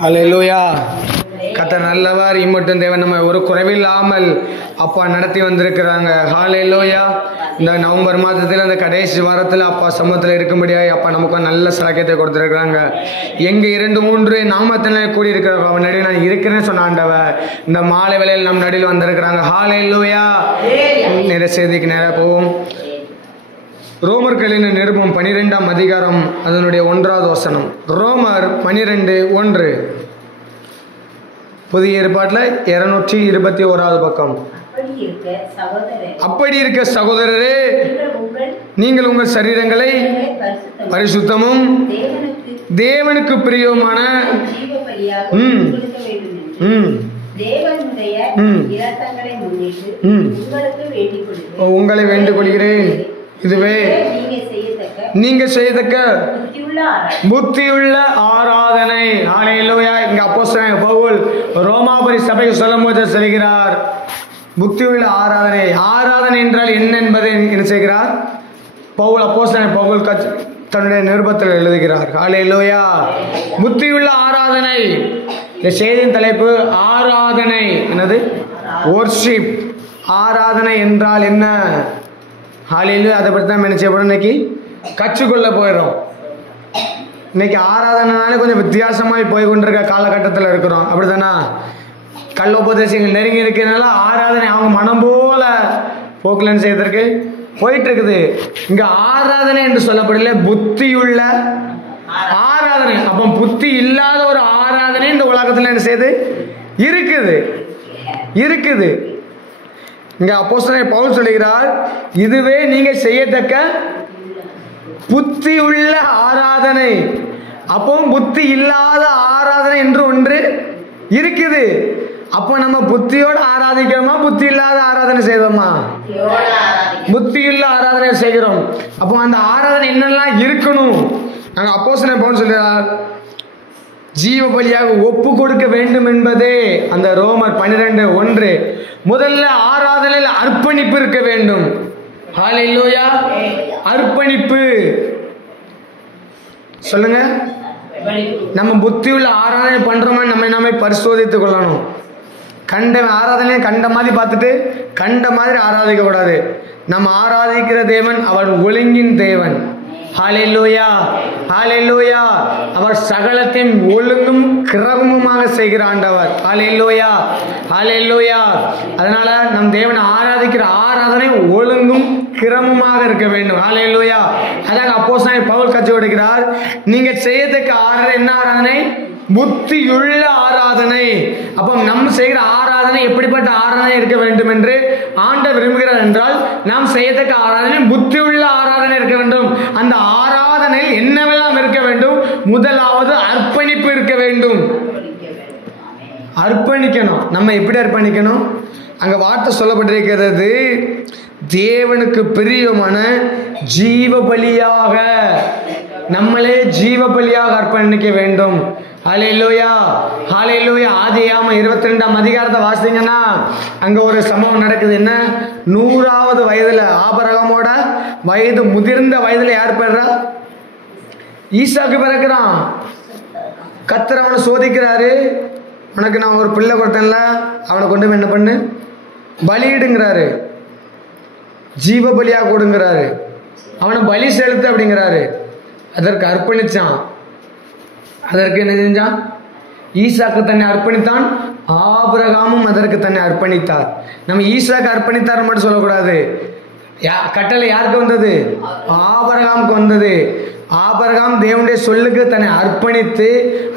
ஹல்லேலூயா. கர்த்தர் நல்லவர், இம்மட்டும் தேவன் நம்ம ஒரு குறைவில்லாமல் அப்பா நடத்தி வந்திருக்கிறாங்க. ஹல்லேலூயா. இந்த நவம்பர் மாதத்தில் அந்த கடைசி வாரத்தில் அப்பா சமூகத்தில் இருக்கும்படியாக அப்பா நமக்கு நல்ல சலாக்கியத்தை கொடுத்துருக்குறாங்க. எங்க 2-3 நாமத்தில் கூடி இருக்கிற அவன் நடுவில் நான் இருக்கிறேன்னு சொன்ன ஆண்டவர் இந்த மாலை வேளையில் நம் நடுவில் வந்திருக்கிறாங்க. ஹல்லேலூயா. நேர செய்திக்கு நேராக போவோம். ரோமர்களின் நிருபம் 12ஆம் அதிகாரம் அதனுடைய 1வது வசனம். ரோமர் 12:1. புதிய ஏற்பாட்டில் 221வது பக்கம். அப்படி இருக்க சகோதரரே, நீங்கள் உங்கள் சரீரங்களை பரிசுத்தமும் தேவனுக்கு பிரியமான உங்களை வேண்டிக் கொள்கிறேன். இதுவே நீங்க செய்யத்தக்க புத்தியுள்ள ஆராதனை. ஹல்லேலூயா. இங்க அப்போஸ்தலன் பவுல் ரோமாபுரி சபைக்கு சொல்லும்போது சொல்கிறார், புத்தியுள்ள ஆராதனை. ஆராதனை என்றால் என்ன என்பதை என்ன செய்கிறார் பவுல், அப்போஸ்தலன் பவுல் தன்னுடைய நிருபத்தில் எழுதுகிறார். ஹல்லேலூயா. புத்தியுள்ள ஆராதனை. இந்த செய்தியின் தலைப்பு ஆராதனை. என்னது? வொர்ஷிப். ஆராதனை என்றால் என்ன? ஹல்லேலூயா. அதை பற்றி தான் என்ன செய்யப்படும் இன்னைக்கு கற்றுக்கொள்ள போயிடும். இன்னைக்கு ஆராதனைனாலே கொஞ்சம் வித்தியாசமாய் போய் கொண்டிருக்க காலகட்டத்தில் இருக்கிறோம். அப்படித்தானா? கள்ள உபதேசங்கள் நெருங்கி இருக்கிறதுனால ஆராதனை அவங்க மனம் போல போக்கலன்னு செய்யறதுக்கு போயிட்டு இருக்குது. இங்க ஆராதனை என்று சொல்லப்படல, புத்தியுள்ள ஆராதனை. அப்போ புத்தி இல்லாத ஒரு ஆராதனை இந்த உலகத்தில் என்ன செய்யுது? இருக்குது. இங்க அப்போஸ்தலன் பவுல் சொல்லுகிறார், இதுவே நீங்க செய்யத்தக்க புத்தி உள்ள ஆராதனை. அப்போ புத்தி இல்லாத ஆராதனை என்று ஒன்று இருக்குது. அப்போ நம்ம புத்தியோட ஆராதிக்கிறோமா, புத்தி இல்லாத ஆராதனை செய்தோமா? புத்தியுள்ள ஆராதனை செய்கிறோம். அப்போ அந்த ஆராதனை என்னெல்லாம் இருக்கணும்? நாங்கள் அப்போஸ்தலன் பவுல் சொல்லுகிறார், ஜீவ பலியாக ஒப்பு கொடுக்க வேண்டும் என்பதே அந்த ரோமர் 12:1. முதல்ல ஆராதனையில் அர்ப்பணிப்பு இருக்க வேண்டும். ஹல்லேலூயா. அர்ப்பணிப்பு. சொல்லுங்க, நம்ம புத்தியுள்ள ஆராதனை பண்றோமா நம்மை பரிசோதித்துக் கொள்ளணும். கண்ட ஆராதனையை கண்ட மாதிரி பார்த்துட்டு கண்ட மாதிரி ஆராதிக்க கூடாது. நம்ம ஆராதிக்கிற தேவன் அவர் ஒழுங்கின் தேவன். ஹல்லேலூயா. ஹல்லேலூயா. அவர் சகலத்தையும் ஒழுங்கும் கிரமமாக செய்கிற ஆண்டவர். ஹல்லேலூயா. ஹல்லேலூயா. அதனால நம் தேவனை ஆராதிக்கிற ஆராதனை ஒழுங்கும் கிரமமாக இருக்க வேண்டும். ஹல்லேலூயா. அதான் அப்போஸ்தலன் பவுல் கற்றுக் கொடுக்கிறார், நீங்க செய்யத்தக்க ஆராதனை என்ன ஆராதனை? புத்தியுள்ள ஆராதனை. அப்போ நம்ம செய்கிற ஆராதனை எப்படிப்பட்ட ஆராதனை இருக்க வேண்டும் என்று ஆண்டவர் விரும்புகிறார் என்றால், நாம் செய்யத்தக்க ஆராதனை புத்தியுள்ள ஆராதனை இருக்க வேண்டும். அந்த ஆராதனையில் என்னவெல்லாம் இருக்க வேண்டும்? முதலாவது அர்ப்பணிப்பு இருக்க வேண்டும். அர்ப்பணிக்கணும். நம்ம எப்படி அர்ப்பணிக்கணும்? அங்க வார்த்தை சொல்லப்பட்டிருக்கிறது, தேவனுக்கு பிரியமான ஜீவ பலியாக நம்மளே ஜீவ பலியாக அர்ப்பணிக்க வேண்டும். ஹல்லேலூயா. ஹல்லேலூயா. ஆதியாகமம் 22ஆம் அதிகாரத்தை வாசித்தீங்கன்னா அங்க ஒரு சம்பவம் நடக்குது. என்ன? 100வது வயதுல ஆபிரகாமோட வயது முதிர்ந்த வயதுல யார் பிறறா? ஈசாக்கு பிறக்கிறான். கர்த்தர் அவனை சோதிக்கிறாரு. உனக்கு நான் ஒரு பிள்ளை கொடுத்தேன்ல, அவனை கொண்டு போய் என்ன பண்ணு? பலியிடுங்கிறாரு. ஜீவ பலியாக கொடுங்கிறாரு. அவனை பலி செலுத்து அப்படிங்கிறாரு. அதற்கு அர்ப்பணிச்சான். அதற்கு என்ன செஞ்சான்? ஈசாக்கு தன்னை அர்ப்பணித்தான். ஆபிரகாமும் அதற்கு தன்னை அர்ப்பணித்தார். நம்ம ஈசாக்கு அர்ப்பணித்தார் மட்டும் சொல்லக்கூடாது. கட்டளை யாருக்கு வந்தது? ஆபிரகாமுக்கு வந்தது. ஆபிரகாம் தேவனுடைய சொல்லுக்கு தன்னை அர்ப்பணித்து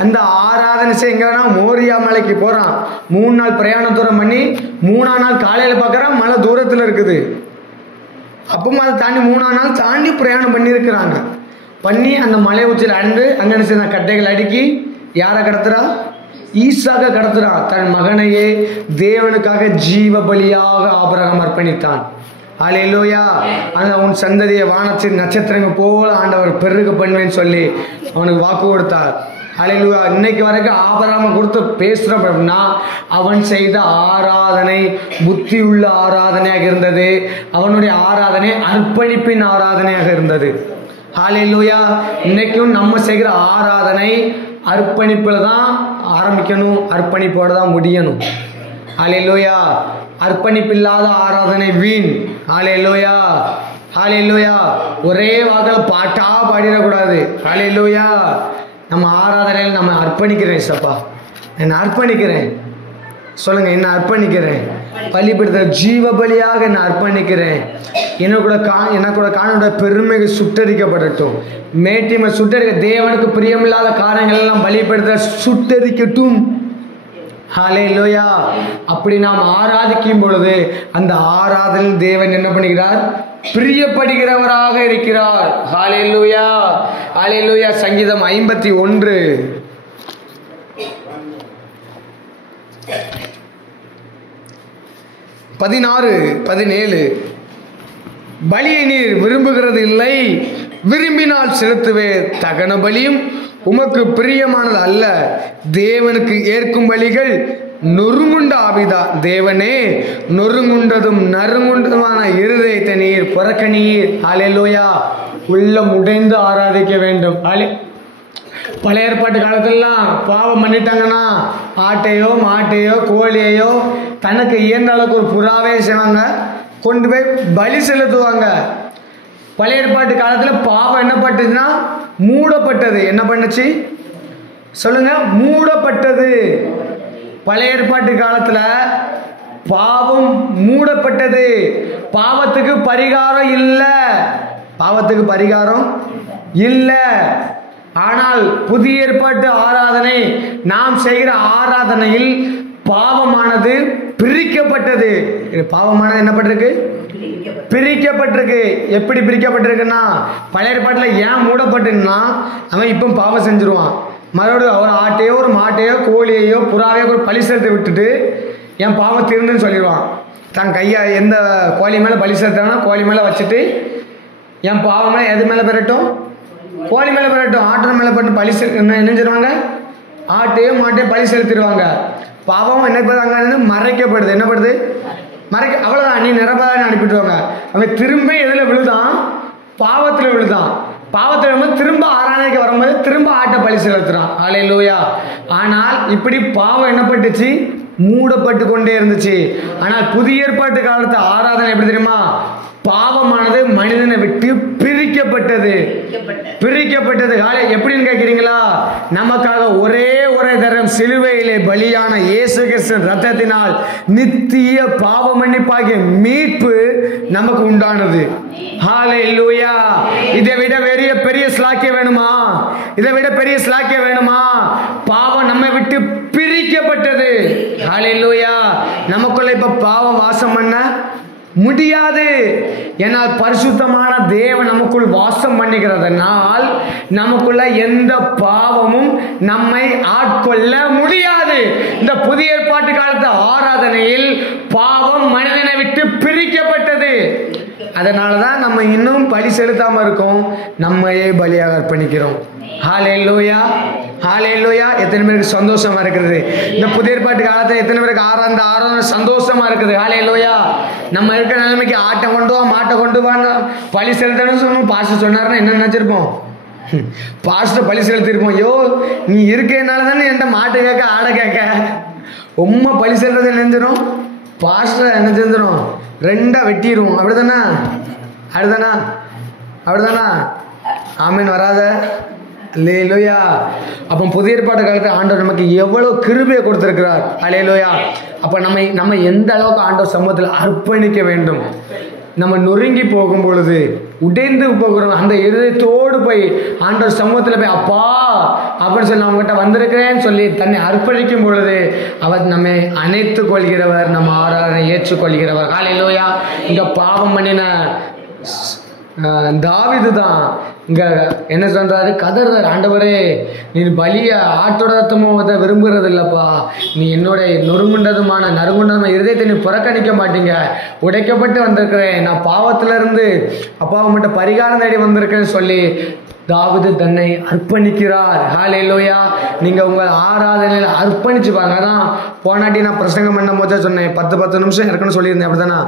அந்த ஆராதனை செய்ய மோரியா மலைக்கு போறான். 3 நாள் பிரயாண தூரம் பண்ணி 3ஆம் நாள் காலையில பார்க்கறான், மலை தூரத்துல இருக்குது. அப்பவும் அதை தாண்டி 3ஆம் நாள் தாண்டி பிரயாணம் பண்ணியிருக்கிறாங்க. பண்ணி அந்த மலை உச்சியில் அடைந்து அங்கே செய்த கட்டைகள் அடுக்கி யாரை கடத்துறா? ஈசாக்க கடத்துறான். தன் மகனையே தேவனுக்காக ஜீவ பலியாக ஆபிரகாம் அர்ப்பணித்தான். ஹல்லேலூயா. அந்த உன் சந்ததியை வானத்தின் நட்சத்திரங்கள் போல ஆண்டவர் பெருக பண்ணுவேன்னு சொல்லி அவனுக்கு வாக்கு கொடுத்தார். ஹல்லேலூயா. இன்னைக்கு வரைக்கும் ஆபிரகாமை கொடுத்து பேசுறோம் அப்படின்னா அவன் செய்த ஆராதனை புத்தி உள்ள ஆராதனையாக இருந்தது. அவனுடைய ஆராதனை அர்ப்பணிப்பின் ஆராதனையாக இருந்தது. ஹல்லேலூயா. இன்னைக்கும் நம்ம செய்கிற ஆராதனை அர்ப்பணிப்பில் தான் ஆரம்பிக்கணும், அர்ப்பணிப்போடு தான் முடியணும். ஹல்லேலூயா. அர்ப்பணிப்பில்லாத ஆராதனை வீண். ஹல்லேலூயா, ஹல்லேலூயா. ஒரே வாக்கில் பாட்டா பாடிடக்கூடாது. ஹல்லேலூயா. நம்ம ஆராதனையில் நம்ம அர்ப்பணிக்கிறேன். சப்பா என்ன அர்ப்பணிக்கிறேன் சொல்லுங்க, என்ன அர்ப்பணிக்கிறேன், பலிபீடத்தில் ஜீவ பலியாக என்ன அர்ப்பணிக்கிறேன். எனக்கூட காணோட பெருமைகள் சுட்டரிக்கப்படட்டும், மேட்டிமை சுட்டரிக்க, தேவனுக்கு பிரியமில்லாத காரியங்கள் எல்லாம் பலிபீடத்தில் சுட்டரிக்கட்டும். ஹல்லேலூயா. அப்படி நாம் ஆராதிக்கும் பொழுது அந்த ஆராதனையில் தேவன் என்ன பண்ணுகிறார், பிரியப்படுகிறவராக இருக்கிறார். ஹல்லேலூயா, ஹல்லேலூயா. சங்கீதம் 51 16-17. பலியை நீர் விரும்புகிறது இல்லை, விரும்பினால் செலுத்துவே, தகன பலியும் உமக்கு பிரியமானது அல்ல. தேவனுக்கு ஏற்கும் பலிகள் நொறுங்குண்ட ஆவிதா. தேவனே, நொறுங்குண்டதும் நறுங்குண்டதுமான இருதயத்தை நீர் புறக்கணீர். ஹல்லேலூயா. உள்ளம் உடைந்து ஆராதிக்க வேண்டும். பழைய ஏற்பாட்டு காலத்திலலாம் பாவம் பண்ணிட்டாங்கன்னா ஆட்டையோ மாட்டையோ கோழியையோ தனக்கு இயன்ற அளவுக்கு ஒரு புறாவே செய்வாங்க, கொண்டு போய் பலி செலுத்துவாங்க. பழைய ஏற்பாட்டு காலத்தில் பாவம் என்ன பட்டுச்சுன்னா மூடப்பட்டது. என்ன பண்ணுச்சு சொல்லுங்க, மூடப்பட்டது. பழைய ஏற்பாட்டு காலத்தில் பாவம் மூடப்பட்டது. பாவத்துக்கு பரிகாரம் இல்லை, பாவத்துக்கு பரிகாரம் இல்லை. ஆனால் புதிய ஏற்பாட்டு ஆராதனை, நாம் செய்கிற ஆராதனையில் பாவமானது பிரிக்கப்பட்டது. பாவமானது என்ன பட்டிருக்கு, பிரிக்கப்பட்டிருக்கு. எப்படி பிரிக்கப்பட்டிருக்குன்னா, பழைய ஏற்பாட்டில் ஏன் மூடப்பட்டுன்னா, அவன் இப்போ பாவம் செஞ்சிருவான், மறுபடியும் அவர் ஆட்டையோ ஒரு மாட்டையோ கோழியையோ புறாவையோ ஒரு பலி செலுத்த விட்டுட்டு என் பாவம் தீர்ந்துன்னு சொல்லிடுவான். தன் கையை எந்த கோழி மேலே பலி செலுத்தாங்கன்னா கோழி மேலே வச்சுட்டு என் பாவம் மேலே எது மேலே பெறட்டும், கோழி மேலே பெறட்டும், ஆட்டு மேலே பட்டு பலி நினைஞ்சிருவாங்க, ஆட்டையோ மாட்டையோ பலி செலுத்திடுவாங்க. பாவம் என்ன பண்ணுறாங்க, மறைக்கப்படுது. என்ன படுது, மறைக்க. அவ்வளோதான், நீ நிரபராதின்னு அனுப்பிட்டுவாங்க. அவன் திரும்ப எதில் விழுதான், பாவத்தில் விழுதான். பாவத்தில் வரும்போது திரும்ப ஆராதனைக்கு வரும்போது திரும்ப ஆட்டை பலி செலுத்துறான். ஹல்லேலூயா. ஆனால் இப்படி பாவம் என்ன பட்டுச்சு, மூடப்பட்டு கொண்டே இருந்துச்சு. ஆனால் புதிய ஏற்பாட்டு காலத்து ஆராதனை எப்படி தெரியுமா, பாவமானது மனிதனை விட்டு பிரிக்கப்பட்டது. எப்படின்னு கேட்கிறீங்களா, நமக்காக ஒரே தரம் சிலுவையிலே பலியான இயேசு கிறிஸ்துவின் ரத்தத்தினால் நித்திய பாவ மன்னிப்பாகிய மீட்பு நமக்கு உண்டானது. ஹல்லேலூயா. இதை விட பெரிய ஸ்லாக்கியம் வேணுமா, இதை விட பெரிய ஸ்லாக்கியம் வேணுமா? பாவம் நம்மை விட்டு பிரிக்கப்பட்டது. ஹல்லேலூயா. நமக்குள்ள இப்ப பாவம் வாசம் பண்ண முடியாது. ஏனால் பரிசுத்தமான தேவன் நமக்குள் வாசம் பண்ணுகிறதனால் நமக்குள்ள எந்த பாவமும் நம்மை ஆட்கொள்ள முடியாது. இந்த புதிய ஏற்பாட்டு காலத்து ஆராதனையில் பாவம் மனிதனை விட்டு பிரிக்கப்பட்டது. அதனாலதான் நம்ம இன்னும் பலி செலுத்தாம இருக்கோம், நம்மையே பலியாக அர்ப்பணிக்கிறோம். ஹல்லேலூயா, ஹல்லேலூயா. எத்தனை பேருக்கு சந்தோஷமா இருக்குது? இந்த புதிய ஏற்பாட்டு காலத்துல எத்தனை பேருக்கு ஆராதனை சந்தோஷமா இருக்குது? ஹல்லேலூயா. நம்ம இருக்கிற நிலைமைக்கு ஆட்டை கொண்டு வா, மாட்டை கொண்டு வான்னு பலி செலுத்தணும்னு சொன்னோம். பாஸ்டர் சொன்னாருன்னா என்ன நினைச்சிருப்போம், பாஸ்டர் பலி செலுத்திருப்போம். ஐயோ, நீ இருக்கனால தானே என்கிட்ட மாட்டு கேட்க ஆடை கேட்க, உண்மை பலி செலுத்தது நினைஞ்சிடும், பாஸ்டர் என்ன செஞ்சிடும், ரெண்டா வெட்டிடுவோம். அப்படிதானா, அப்படிதானா? ஆமீன் வராத. அல்லேலூயா. அப்போ புதிய ஏற்பாட்டு காலத்தில் ஆண்டவர் நமக்கு எவ்வளவு கிருபையை கொடுத்திருக்கிறார். அல்லேலூயா. அப்போ நம்ம எந்த அளவுக்கு ஆண்டவர் சமூகத்தில் அர்ப்பணிக்க வேண்டும். நம்ம நொறுங்கி போகும் பொழுது, உடைந்து போகிறோம், அந்த இதயத்தோடு போய் ஆண்டவர் சமூகத்தில் போய் அப்பா அப்படின்னு சொல்லி அவங்ககிட்ட வந்திருக்கிறேன்னு சொல்லி தன்னை அர்ப்பணிக்கும் பொழுது அவர் நம்மை அணைத்து கொள்கிறவர், நம்ம ஆராதனை ஏற்றுக்கொள்கிறவர். ஹல்லேலூயா. இங்க பாவம் பண்ணின தாவீது தான் இங்க என்ன சொல்றாரு, கதறார், ஆண்டவரே நீ பலிய ஆட்டோட ரத்தமோகத்தை விரும்புகிறது இல்லப்பா, நீ என்னோட நறுங்குண்டதுமான இருதயத்தை நீ புறக்கணிக்க மாட்டீங்க, உடைக்கப்பட்டு வந்திருக்கிறேன், நான் பாவத்துல இருந்து அப்பாவை மட்டும் பரிகாரம் தேடி வந்திருக்கேன்னு சொல்லி தாவீது தன்னை அர்ப்பணிக்கிறார். ஹல்லேலூயா. நீங்க உங்க ஆராதனையில அர்ப்பணிச்சு பாருங்க. அதான் போனாட்டி நான் பிரசங்கம் பண்ணும் போதே சொன்னேன், 10 நிமிஷம் இருக்குன்னு சொல்லியிருந்தேன். அப்படிதானா?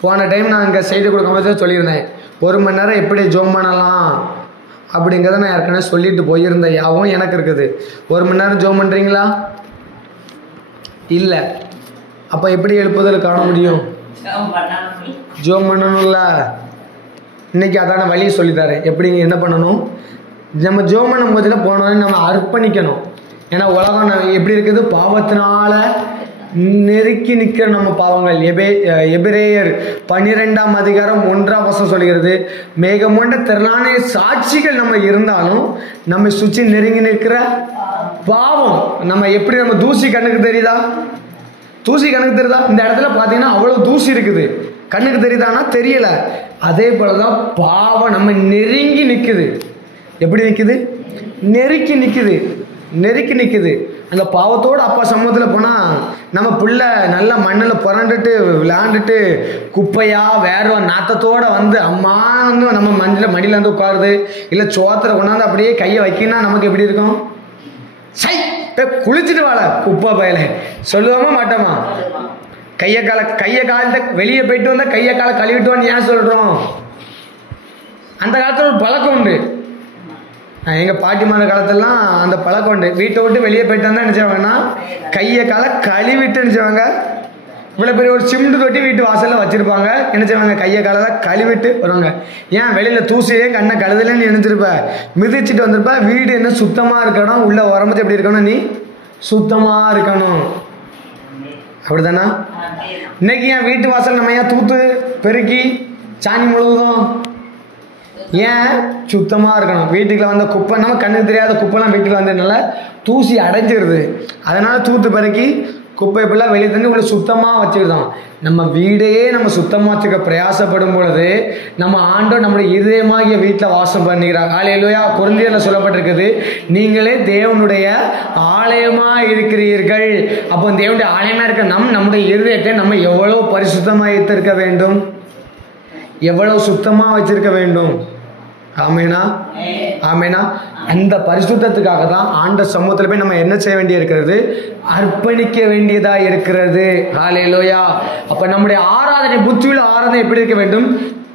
போன டைம் நான் இங்கே செய்தி கொடுக்கும் போது சொல்லியிருந்தேன், 1 மணி நேரம் எப்படி ஜோம் பண்ணலாம் அப்படிங்கிறத நான் ஏற்கனவே சொல்லிட்டு போயிருந்த யாவும் எனக்கு இருக்குது. 1 மணி நேரம் ஜோம் பண்ணுறீங்களா? இல்லை. அப்போ எப்படி எழுப்புதல் காண முடியும்? ஜோம் பண்ணணும்ல. இன்னைக்கு அதான வழியை சொல்லித்தாரேன். எப்படிங்க என்ன பண்ணணும்? நம்ம ஜோம் பண்ணும் போதில் போனோன்னு நம்ம அர்ப்பணிக்கணும். ஏன்னா உலகம் எப்படி இருக்குது? பாவத்தினால நெருக்கி நிற்கிற நம்ம பாவங்கள். எபிரேயர் 12ஆம் அதிகாரம் 1ஆம் வசனம் சொல்கிறது, மேகமொண்ட திரளான சாட்சிகள் நம்ம இருந்தாலும் நம்ம சுற்றி நெருங்கி நிற்கிற பாவம். நம்ம எப்படி நம்ம தூசி கண்ணுக்கு தெரியுதா? தூசி கண்ணுக்கு தெரியுதா? இந்த இடத்துல பார்த்தீங்கன்னா அவ்வளோ தூசி இருக்குது. கண்ணுக்கு தெரியுதானா? தெரியல. அதே போலதான் பாவம் நம்ம நெருங்கி நிற்குது. எப்படி நிற்குது? நெருக்கி நிற்குது. நெருக்கி நிற்குது. அந்த பாவத்தோடு அப்பா சமூகத்தில் போனால் நம்ம பிள்ளை நல்லா மண்ணில் புரண்டுட்டு விளையாண்டுட்டு குப்பையாக வேற நாத்தத்தோடு வந்து அம்மான்னு நம்ம மடியில் வந்து உட்காருது. இல்லை சோத்தில் கொண்டாந்து அப்படியே கையை வைக்கினா நமக்கு எப்படி இருக்கும்? சை குளிச்சுட்டு வாழ குப்பை பயில சொல்லுவோமா மாட்டோமா? கையை காலத்தை வெளியே போயிட்டு வந்தால் கையை காலை கழுவிட்டுவான்னு ஏன் சொல்கிறோம்? அந்த காலத்தில் ஒரு பழக்கம் உண்டு. எங்கள் பாட்டிமான காலத்திலலாம் அந்த பழக்கம் உண்டு. வீட்டை விட்டு வெளியே போயிட்டு வந்தால் நினச்சிவாங்கன்னா கையை காலை கழுவிட்டு நினச்சிவாங்க. இவ்வளோ பெரிய ஒரு சிமெண்ட் தொட்டி வீட்டு வாசலில் வச்சுருப்பாங்க. நினச்சிவாங்க கையை காலை தான் கழுவிட்டு வருவாங்க. ஏன் வெளியில் தூசியே கண்ணை கழுதலன்னு நினச்சிருப்ப, மிதிச்சுட்டு வந்திருப்ப. வீடு என்ன சுத்தமாக இருக்கணும், உள்ள உரம்பத்து எப்படி இருக்கணும்? நீ சுத்தமாக இருக்கணும். அப்படிதானா? இன்னைக்கு ஏன் வீட்டு வாசல் நம்ம ஏன் தூத்து பெருக்கி சாணி முழுவதும்? ஏன் சுத்தமாக இருக்கணும். வீட்டுக்குள்ள வந்த குப்பை நம்ம கண்ணுக்கு தெரியாத குப்பைலாம் வீட்டுக்குள்ள வந்ததுனால தூசி அடைஞ்சிருது. அதனால் தூத்து பெருக்கி குப்பை இப்பெல்லாம் வெளியே தந்து இவ்வளோ சுத்தமாக வச்சுக்கிட்டோம். நம்ம வீடையே நம்ம சுத்தமாக வச்சுக்க பிரயாசப்படும் பொழுது நம்ம ஆண்டவர் நம்முடைய இருதயமாகிய வீட்டில் வாசம் பண்ணுகிறார். ஹல்லேலூயா. கொரிந்தியர்ல சொல்லப்பட்டிருக்குது, நீங்களே தேவனுடைய ஆலயமாக இருக்கிறீர்கள். அப்போ தேவனுடைய ஆலயமாக இருக்க நம்முடைய இருதயத்தை நம்ம எவ்வளோ பரிசுத்தமாக வைத்திருக்க வேண்டும், எவ்வளவு சுத்தமாக வச்சிருக்க வேண்டும். ஆமேனா? ஆமேனா? அந்த பரிசுத்தத்துக்காக தான் ஆண்ட சமூகத்தில் போய் நம்ம என்ன செய்ய வேண்டிய இருக்கிறது? அர்ப்பணிக்க வேண்டியதா இருக்கிறது. ஹல்லேலூயா. அப்ப நம்முடைய ஆராதனை, புத்தியுள்ள ஆராதனை எப்படி இருக்க வேண்டும்?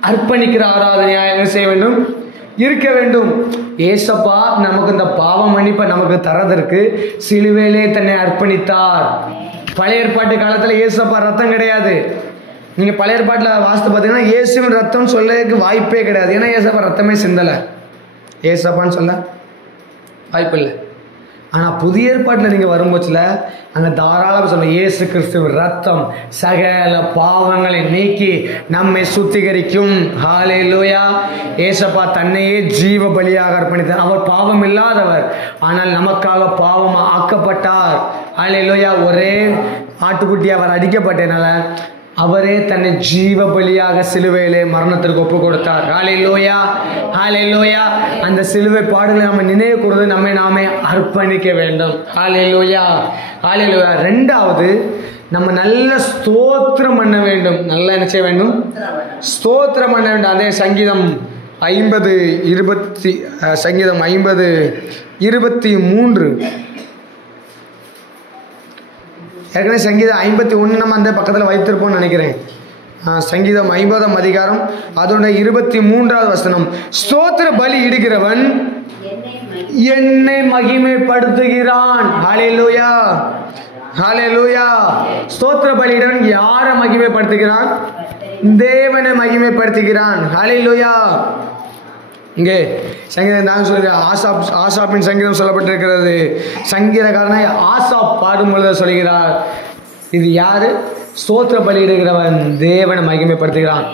அர்ப்பணிக்கிற ஆராதனையா என்ன செய்ய வேண்டும்? இருக்க வேண்டும். ஏசப்பா நமக்கு இந்த பாவ மன்னிப்பை நமக்கு தரதற்கு சிலுவையிலே தன்னை அர்ப்பணித்தார். பழைய ஏற்பாட்டு காலத்துல ஏசப்பா ரத்தம் கிடையாது. நீங்கள் பழைய ஏற்பாட்டில் வாசித்து பார்த்தீங்கன்னா இயேசுவின் ரத்தம் சொல்லக்கு வாய்ப்பே கிடையாது. ஏன்னா ஏசப்பா ரத்தமே சிந்தலை. ஏசப்பான்னு சொல்ல வாய்ப்பு இல்லை. ஆனால் புதிய ஏற்பாட்டில் நீங்கள் வரும்போதுல அங்கே தாராளமாக சொல்ல இயேசு கிறிஸ்துவின் ரத்தம் சகல பாவங்களை நீக்கி நம்மை சுத்திகரிக்கும். ஹல்லேலூயா. ஏசப்பா தன்னையே ஜீவ பலியாக அர்ப்பணித்தார். அவர் பாவம் இல்லாதவர், ஆனால் நமக்காக பாவம் ஆக்கப்பட்டார். ஹல்லேலூயா. ஒரே ஆட்டுக்குட்டி அவர் அடிக்கப்பட்டனால அவரே தன்னை ஜீவ பலியாக சிலுவையிலே மரணத்திற்கு ஒப்பு கொடுத்தார். ஹல்லேலூயா. ஹல்லேலூயா. அந்த சிலுவை பாடுகளை நம்ம நினைவு கூர்ந்து நம்மை நாமே அர்ப்பணிக்க வேண்டும். ஹல்லேலூயா. ஹல்லேலூயா. ரெண்டாவது, நம்ம நல்ல ஸ்தோத்திரம் பண்ண வேண்டும். நல்லா என்ன செய்ய வேண்டும்? ஸ்தோத்திரம் பண்ண வேண்டும். அதே சங்கீதம் 50:23 ஏற்கனவே சங்கீதம் 51 நம்ம அந்த பக்கத்தில் வைத்திருப்போம்னு நினைக்கிறேன். சங்கீதம் 50ஆம் அதிகாரம் அதோட 23வது வசனம், ஸ்தோத்திர பலி இடுகிறவன் என்னை மகிமைப்படுத்துகிறான். ஹல்லேலூயா. ஹல்லேலூயா. ஸ்தோத்திர பலியிடுறவன் யாரை மகிமைப்படுத்துகிறான்? தேவனை மகிமைப்படுத்துகிறான். ஹல்லேலூயா. இங்கே சங்கீதம் தான் சொல்லுங்க, ஆசாப்பின் சங்கீதம் சொல்லப்பட்டிருக்கிறது. சங்கீதக்காரனை ஆசாப் பாடும் பொழுது சொல்கிறார், இது யாரு? ஸ்தோத்திர பலியிடுகிறவன் தேவனை மகிமைப்படுத்துகிறான்.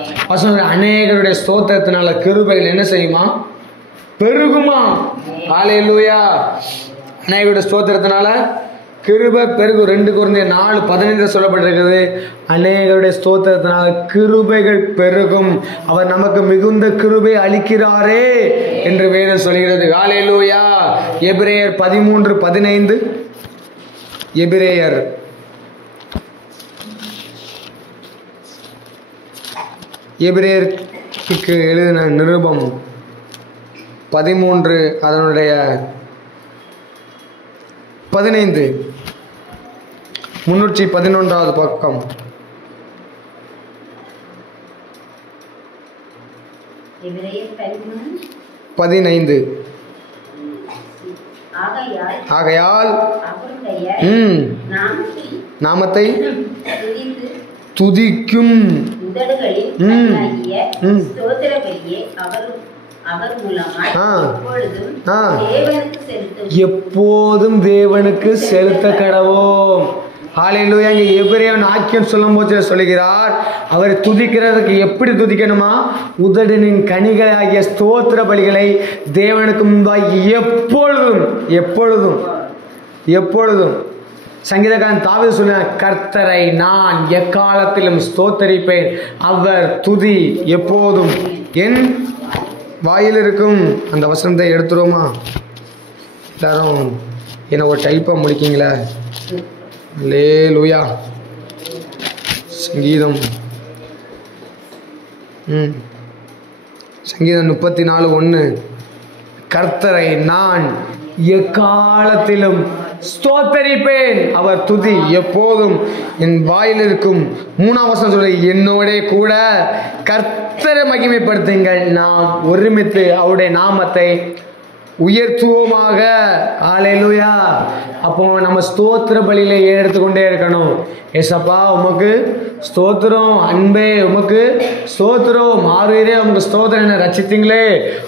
அநேகருடைய ஸ்தோத்திரத்தினால கிருபைகள் என்ன செய்யுமா? பெருகுமா. ஹல்லேலூயா. அநேகருடைய ஸ்தோத்திரத்தினால கிருபை பெருகு. 2 கொரிந்தியர் 4:15 சொல்லப்பட்டிருக்கிறது, அநேகருடைய ஸ்தோத்திரத்தினால கிருபைகள் பெருகும். அவர் நமக்கு மிகுந்த கிருபை அளிக்கிறாரே என்று வேதம் சொல்கிறது. ஹல்லேலூயா. எபிரேயர் 13:15. எபிரேயருக்கு எழுதின நிருபம் 13 அதனுடைய 15 311வது பக்கம். 15. ஆகையால் நாமத்தை துதிக்கும் எப்போதும் தேவனுக்கு செலுத்த கடவோம். ஹல்லேலூயா. இங்கே எபிரேயன் ஆக்கியம் சொல்லும் போது சொல்லுகிறார், அவரை துதிக்கிறதுக்கு எப்படி துதிக்கணுமா? உதடனின் கனிகளாகிய ஸ்தோத்திர பலிகளை தேவனுக்கு முன்பாக எப்பொழுதும் எப்பொழுதும் எப்பொழுதும். சங்கீதக்காரன் தாவீது சொன்ன, கர்த்தரை நான் எக்காலத்திலும் ஸ்தோத்தரிப்பேன், அவர் துதி எப்போதும் என் வாயில் இருக்கும். அந்த வசனத்தை எடுத்துருவோமா எல்லாரும்? என்ன ஒரு டைப்பாக முடிக்கீங்களா? அல்லேலூயா. சங்கீதம் சங்கீதம் 34:1, கர்த்தரை நான் எக்காலத்திலும் ஸ்தோத்தரிப்பேன், அவர் துதி எப்போதும் என் வாயில் இருக்கும். 3ஆம் வசனம் சொல்ல, என்னோட கூட கர்த்தரை மகிமைப்படுத்துங்கள், நாம் ஒருமித்து அவருடைய நாமத்தை உயர்த்துவோமாக. ஹல்லேலூயா. அப்போ நம்ம ஸ்தோத்திர பலியில எடுத்துக்கொண்டே இருக்கணும். ஏசப்பா உமக்கு ஸ்தோத்திரம், அன்பே உமக்கு ஸ்தோத்திரம், ஆறுவீரே உமக்கு ஸ்தோத்திரம், என்ன ரட்சித்தீங்களே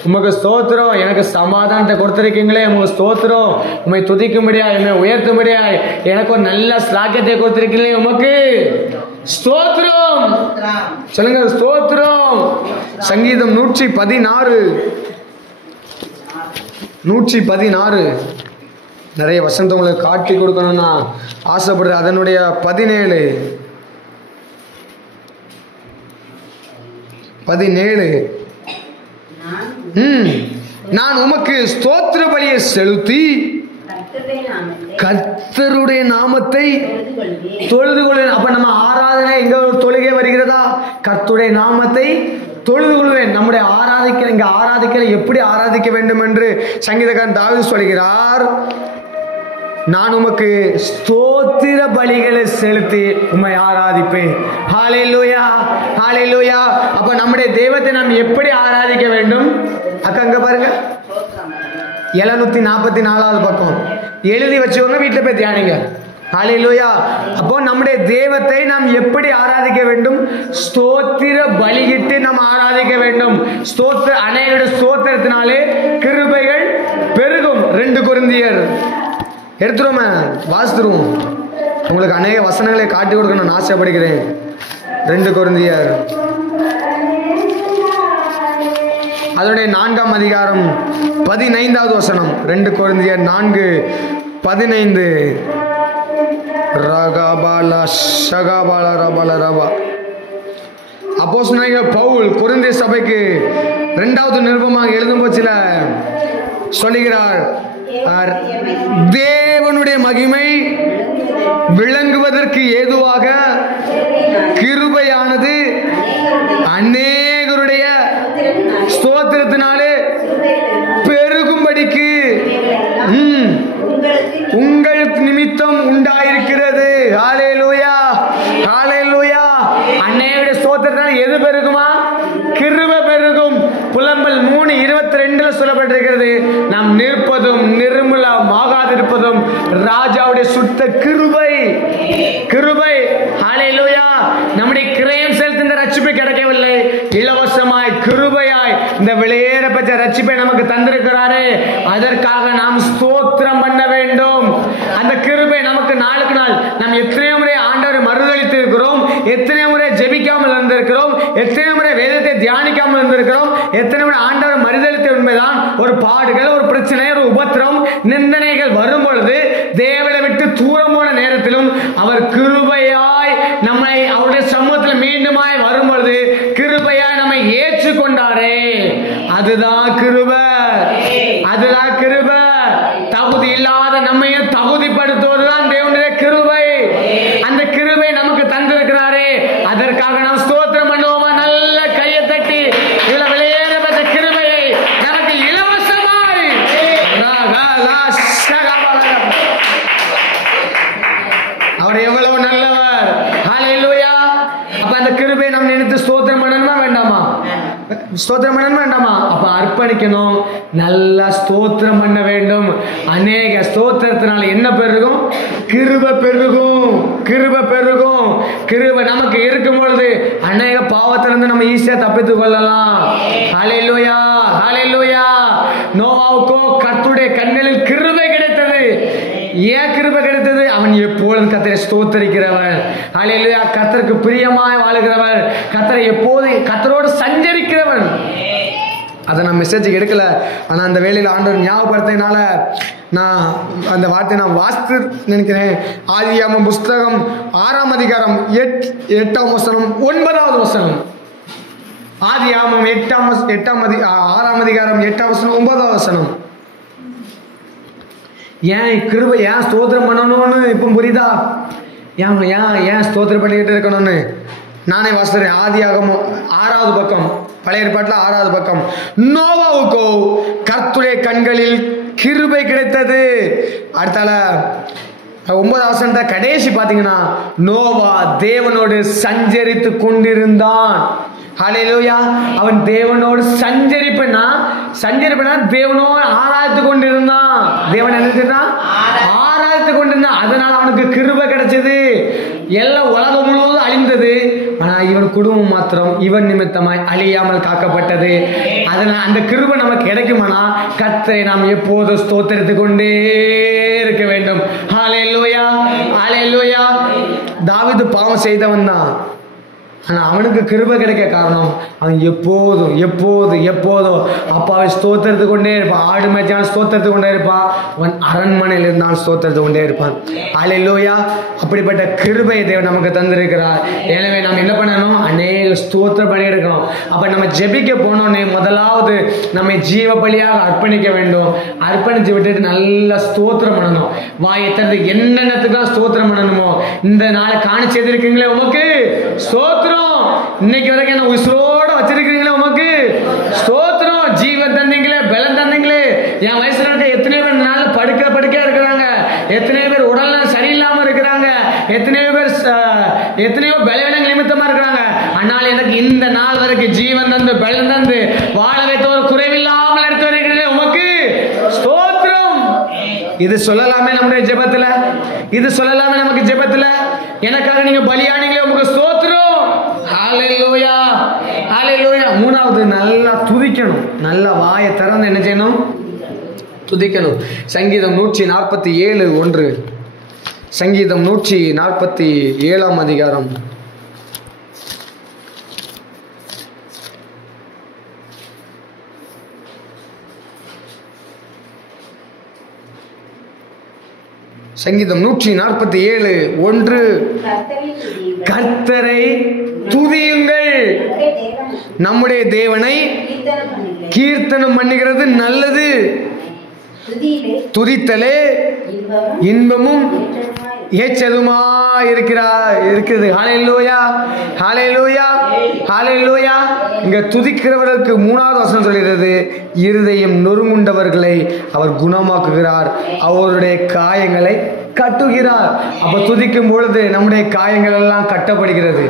உமக்கு ஸ்தோத்திரம், எனக்கு சமாதானத்தை கொடுத்திருக்கீங்களே உமக்கு ஸ்தோத்திரம், உண்மை துதிக்கும்படியா என்னை உயர்த்தும்படியா எனக்கு ஒரு நல்ல ஸ்லாக்கியத்தை கொடுத்திருக்கீங்களே உமக்கு ஸ்தோத்திரம். சொல்லுங்க ஸ்தோத்திரம். சங்கீதம் 116 நிறைய வசனத்தை உங்களுக்கு காட்டி கொடுக்கணும்னா ஆசைப்படுற. அதனுடைய 17 நான் உமக்கு ஸ்தோத்திர பலியை செலுத்தி கர்த்தருடைய நாமத்தை தொழுது கொள்வேன். அப்ப நம்ம ஆராதனை எங்க ஒரு தொழுகை வருகிறதா? கர்த்தருடைய நாமத்தை தொழுது கொள்வேன். நம்முடைய ஆராதிக்கிற எப்படி ஆராதிக்க வேண்டும் என்று சங்கீதக்காரன் தாவீது சொல்கிறார், நான் உமக்கு ஸ்தோத்திர பலிகளை செலுத்தி உம்மை ஆராதிப்பேன். ஹல்லேலூயா, ஹல்லேலூயா. அப்ப நம்முடைய தெய்வத்தை நாம் எப்படி ஆராதிக்க வேண்டும்? அக்கா அங்க பாருங்க, 744வது பக்கம் எழுதி வச்சுக்கோங்க, வீட்டில் போய் தியானிங்க. ஹல்லேலூயா. அப்போ நம்முடைய தெய்வத்தை நாம் எப்படி ஆராதிக்க வேண்டும்? ஸ்தோத்திர பலியிட்டு நாம் ஆராதிக்க வேண்டும். அநேகருடைய ஸ்தோத்திரத்தினாலே கிருபைகள் பெருகும். 2 கொரிந்தியர் எடுத்துருவோமே, வாசித்துருவோம். உங்களுக்கு அநேக வசனங்களை காட்டி கொடுக்க நான் ஆசைப்படுகிறேன். 2 கொரிந்தியர் அதனுடைய 4ஆம் அதிகாரம் 15வது வசனம். 2 கொரிந்தியர் 4:15. அப்போஸ்தலனாகிய பவுல் கொரிந்திய சபைக்கு 2வது நிருபமாக எழுதும் போச்சில சொல்லுகிறார், தேவனுடைய மகிமை விளங்குவதற்கு ஏதுவாக கிருபையானது அநேகருடைய ஸ்தோத்திரத்தினாலே பெருகும்படிக்கு உங்கள் நிமித்தம் உண்டாயிருக்கிறது. ஹல்லேலூயா, ஹல்லேலூயா. அநேகருடைய ஸ்தோத்திரத்தினால எது பெருகுமா? கிருபை பெருகும். புலம்பல் 3:22 சொல்லப்பட்டிருக்கிறது, நாம் நிற்பதும் நிர்மூலமாகாதிருப்பதும் ராஜாவுடைய சுத்த கிருபை. கிருபை. ஹல்லேலூயா. நம்முடைய கிரயம் செலுத்த ரட்சிப்பு கிடைக்கவில்லை, இலவசமாய் கிருபையாய் இந்த விலையேற பெற்ற ரட்சிப்பை நமக்கு தந்திருக்கிறாரே, அதற்காக நாம் ஸ்தோத்திரம் பண்ண வேண்டும். அந்த கிருபை நமக்கு நாளுக்கு நாள் நாம் எத்தனையோ முறை ஆண்டவரை மறுதலித்து இருக்கிறோம், எத்தனை முறை ஜெபிக்காமல் இருந்திருக்கிறோம், எத்தனை முறை வேதத்தை தியானிக்காமல் இருந்திருக்கிறோம், எத்தனை முறை ஆண்டவரை மறுதலித்து என்பதுதான். ஒரு பாடுகள், ஒரு பிரச்சனை, ஒரு உபத்திரம், நிந்தனைகள் வரும் பொழுது தேவனை விட்டு தூரம் போன நேரத்திலும் அவர் கிருபையாய் நம்மை அவருடைய சமூகத்தில் மீண்டுமாய் வரும் பொழுது கிருபையாய் நம்மை ஏற்றுக்கொண்டாரே, அதுதான் கிருபை, அதுதான் கிருபை. தகுதி இல்லாத நம்மையும் தகுதிப்படுத்துவதுதான் தேவனுடைய கிருபை. அந்த கிருபை நமக்கு தந்திருக்கிறாரே, அதற்காக நாம் ஸ்தோத்திரம் பண்ணுவோமா? நல்ல கையை தட்டி இதுல வெளியேற பெற்ற கிருபையை நமக்கு இலவசமாய். அவர் எவ்வளவு நல்லவர். ஹல்லேலூயா. அப்ப அந்த கிருபை நம்ம நினைத்து ஸ்தோத்திரம் பண்ணணுமா வேண்டாமா? ஸ்தோத்திரம் பண்ணணும் வேண்டாமா? அப்ப அர்ப்பணிக்கணும், நல்லா ஸ்தோத்திரம் பண்ண வேண்டும். அநேக ஸ்தோத்திரத்தினால என்ன பெருகும்? கிருபை பெருகும், கிருபை பெருகும். கிருபை நமக்கு இருக்கும் பொழுது அநேக பாவத்திலிருந்து நம்ம ஈஸியா தப்பித்துக் கொள்ளலாம். ஹல்லேலூயா, ஹல்லேலூயா. நோவாவுக்கோ கர்த்தருடைய கண்களில் கிருபை கிடைத்தது. ஏன் கிருபை கிடைத்தது? அவன் எப்பொழுதும் கர்த்தரை ஸ்தோத்தரிக்கிறவன். ஹல்லேலூயா. கர்த்தருக்கு பிரியமாய் வாழுகிறவன், கர்த்தரை எப்போதும் கர்த்தரோடு சஞ்சரிக்கிறவன். அதை நான் மெசேஜுக்கு எடுக்கல, ஆனால் அந்த வேலையில் ஆண்டவர் ஞாபகப்படுத்தினால நான் அந்த வார்த்தையை நான் வாசித்து நினைக்கிறேன். ஆதியாகமம் புஸ்தகம் 6ஆம் அதிகாரம் 8ஆம் வசனம் 9வது வசனம். ஆதியாகமம் 6ஆம் அதிகாரம் 8ஆம் வசனம் 9வது வசனம். ஏன் கிருபை, ஏன் ஸ்தோத்திரம் பண்ணணும்னு இப்போ புரியுதா? ஏன் ஸ்தோத்திரம் பண்ணிக்கிட்டு இருக்கணும்னு நானே வாசிக்கிறேன். ஆதியாகமம் 6வது பக்கம், பழைய ஏற்பாட்டில் 6வது பக்கம். நோவாவுக்கோ கர்த்தருடைய கண்களில் கிருபை கிடைத்தது. அடுத்தால 9வது வசனத்தை கடைசி பார்த்தீங்கன்னா, நோவா தேவனோடு சஞ்சரித்து கொண்டிருந்தான். ஹல்லேலூயா. அவன் தேவனோடு சஞ்சரிப்பனா தேவனோடு ஆராய்த்து கொண்டிருந்தான். தேவன் என்ன ஆராய்த்து கொண்டிருந்தான். அதனால அவனுக்கு கிருபை கிடைச்சது. எல்லாம் உலகம் முழுவதும் அழிந்தது, ஆனா இவன் குடும்பம் மாத்திரம் இவன் நிமித்தமாய் அழியாமல் காக்கப்பட்டது. அதனால அந்த கிருபை நமக்கு கிடைக்குமானா கர்த்தரை நாம் எப்போதும் ஸ்தோத்திரித்து கொண்டே இருக்க வேண்டும். ஹல்லேலூயா, ஹல்லேலூயா. தாவீது பாவம் செய்தவன் தான், ஆனால் அவனுக்கு கிருபை கிடைக்க காரணம் அவன் எப்போதும் எப்போதும் எப்போதும் அப்பாவை ஸ்தோத்திரத்து கொண்டே இருப்பான். ஆடு மேய்ச்சாலும் ஸ்தோத்திரத்து கொண்டே இருப்பான். அவன் அரண்மனையில் இருந்தாலும் ஸ்தோத்திரத்து கொண்டே இருப்பான். ஹல்லேலூயா. அப்படிப்பட்ட கிருபையை தேவன் நமக்கு தந்திருக்கிறார். எனவே நாம் என்ன பண்ணணும்? அநேக ஸ்தோத்திரம் பண்ணி எடுக்கணும். அப்போ நம்ம ஜெபிக்க போனோன்னே முதலாவது நம்மை ஜீவ பலியாக அர்ப்பணிக்க வேண்டும். அர்ப்பணித்து விட்டுட்டு நல்லா ஸ்தோத்திரம் பண்ணணும். வாயை திறந்து என்னென்னத்துக்குலாம் ஸ்தோத்திரம் பண்ணணுமோ, இந்த நாளை காணி செய்திருக்கீங்களே உமக்கு ஸ்தோத்திரம், இன்னைக்கு வரைக்கும் என்ன உயிரோட வச்சிருக்கிறீங்களே உமக்கு ஸ்தோத்திரம், ஜீவன் தந்தீங்களே, பலம் தந்தீங்களே. என் வயசுல இருக்க எத்தனையோ பேர் நாள் படுக்க இருக்கிறாங்க, எத்தனையோ பேர் உடல்ல சரியில்லாம இருக்கிறாங்க, எத்தனையோ பலவீனங்கள் நிமித்தமா இருக்கிறாங்க. ஆனால் எனக்கு இந்த நாள் வரைக்கும் ஜீவன் தந்து பலம் தந்து வாழ வைத்த ஒரு குறைவில்லாமல் எடுத்து வருகிறீர்களே உமக்கு ஸ்தோத்திரம். இது சொல்லலாமே நம்முடைய ஜெபத்துல, இது சொல்லலாமே நமக்கு ஜெபத்துல. எனக்காக நீங்க பலியானீங்களே உமக்கு ஸ்தோத்திரம். ஹல்லேலூயா, ஹல்லேலூயா. மூணாவது நல்லா துதிக்கணும். நல்லா வாயை திறந்து என்ன செய்யணும்? துதிக்கணும். சங்கீதம் 147:1. சங்கீதம் 147ஆம் அதிகாரம் 147:1. கர்த்தரை துதியுங்கள், நம்முடைய தேவனை கீர்த்தனம் பண்ணுகிறது நல்லது. துதித்தலே இன்பமும் ஏற்றதுமா இருக்குது. ஹல்லேலூயா, ஹல்லேலூயா, ஹல்லேலூயா. இங்க துதிக்கிறவர்களுக்கு 3வது வசனம் சொல்கிறது, இருதயம் நொறுங்குண்டவர்களை அவர் குணமாக்குகிறார், அவருடைய காயங்களை கட்டுகிறார். அப்ப துதிக்கும் பொழுது நம்முடைய காயங்கள் எல்லாம் கட்டப்படுகிறது.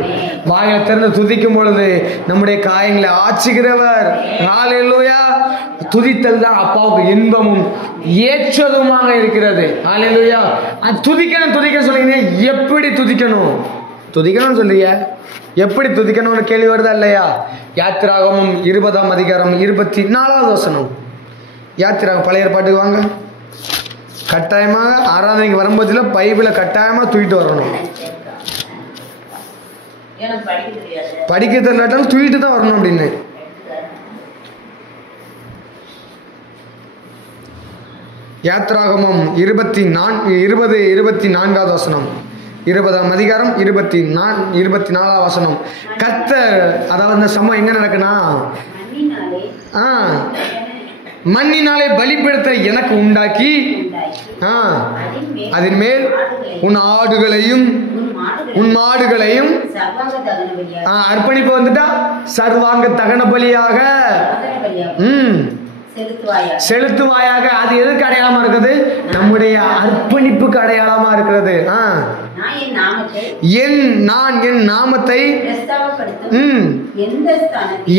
வாயை திறந்து துதிக்கும் பொழுது நம்முடைய காயங்களை ஆற்றுகிறவர். ஹல்லேலூயா. துதித்தல் தான் அப்பாவுக்கு இன்பமும் ஏற்றதுமாக இருக்கிறது. ஹல்லேலூயா. துதிக்கணும் துதிக்கணும் சொல்லுங்க. எப்படி துதிக்கணும்? துதிக்கணும்னு சொல்றீங்க, எப்படி துதிக்கணும்னு கேள்வி வருதா இல்லையா? யாத்திராகமம் 20ஆம் அதிகாரம் 24வது வசனம். யாத்திராகம் பழைய ஏற்பாட்டுக்கு வாங்க. கட்டாயமாக ஆராதனைக்கு வரும்போதுல பைபிளை கட்டாயமா தூக்கிட்டு வரணும். படிக்க தெரியலாட்டாலும் தூக்கிட்டு தான் வரணும் அப்படின்னு. யாத்திராகமம் 24வது வசனம். 20ஆம் அதிகாரம் 24வது வசனம். கர்த்தர், அதாவது இந்த சம்பவம் எங்க நடக்குன்னா, மண்ணினாலே பலிபீடத்தை எனக்கு உண்டாக்கி அதன் மேல் உன் ஆடுகளையும் உன் மாடுகளையும் அர்ப்பணிப்பு வந்துட்டா சர்வாங்க தகன பலியாக செலுத்துவாயாக. அது எதுக்கு அடையாளமா இருக்குது? நம்முடைய அர்ப்பணிப்புக்கு அடையாளமா இருக்கிறது. நான் என் நாமத்தை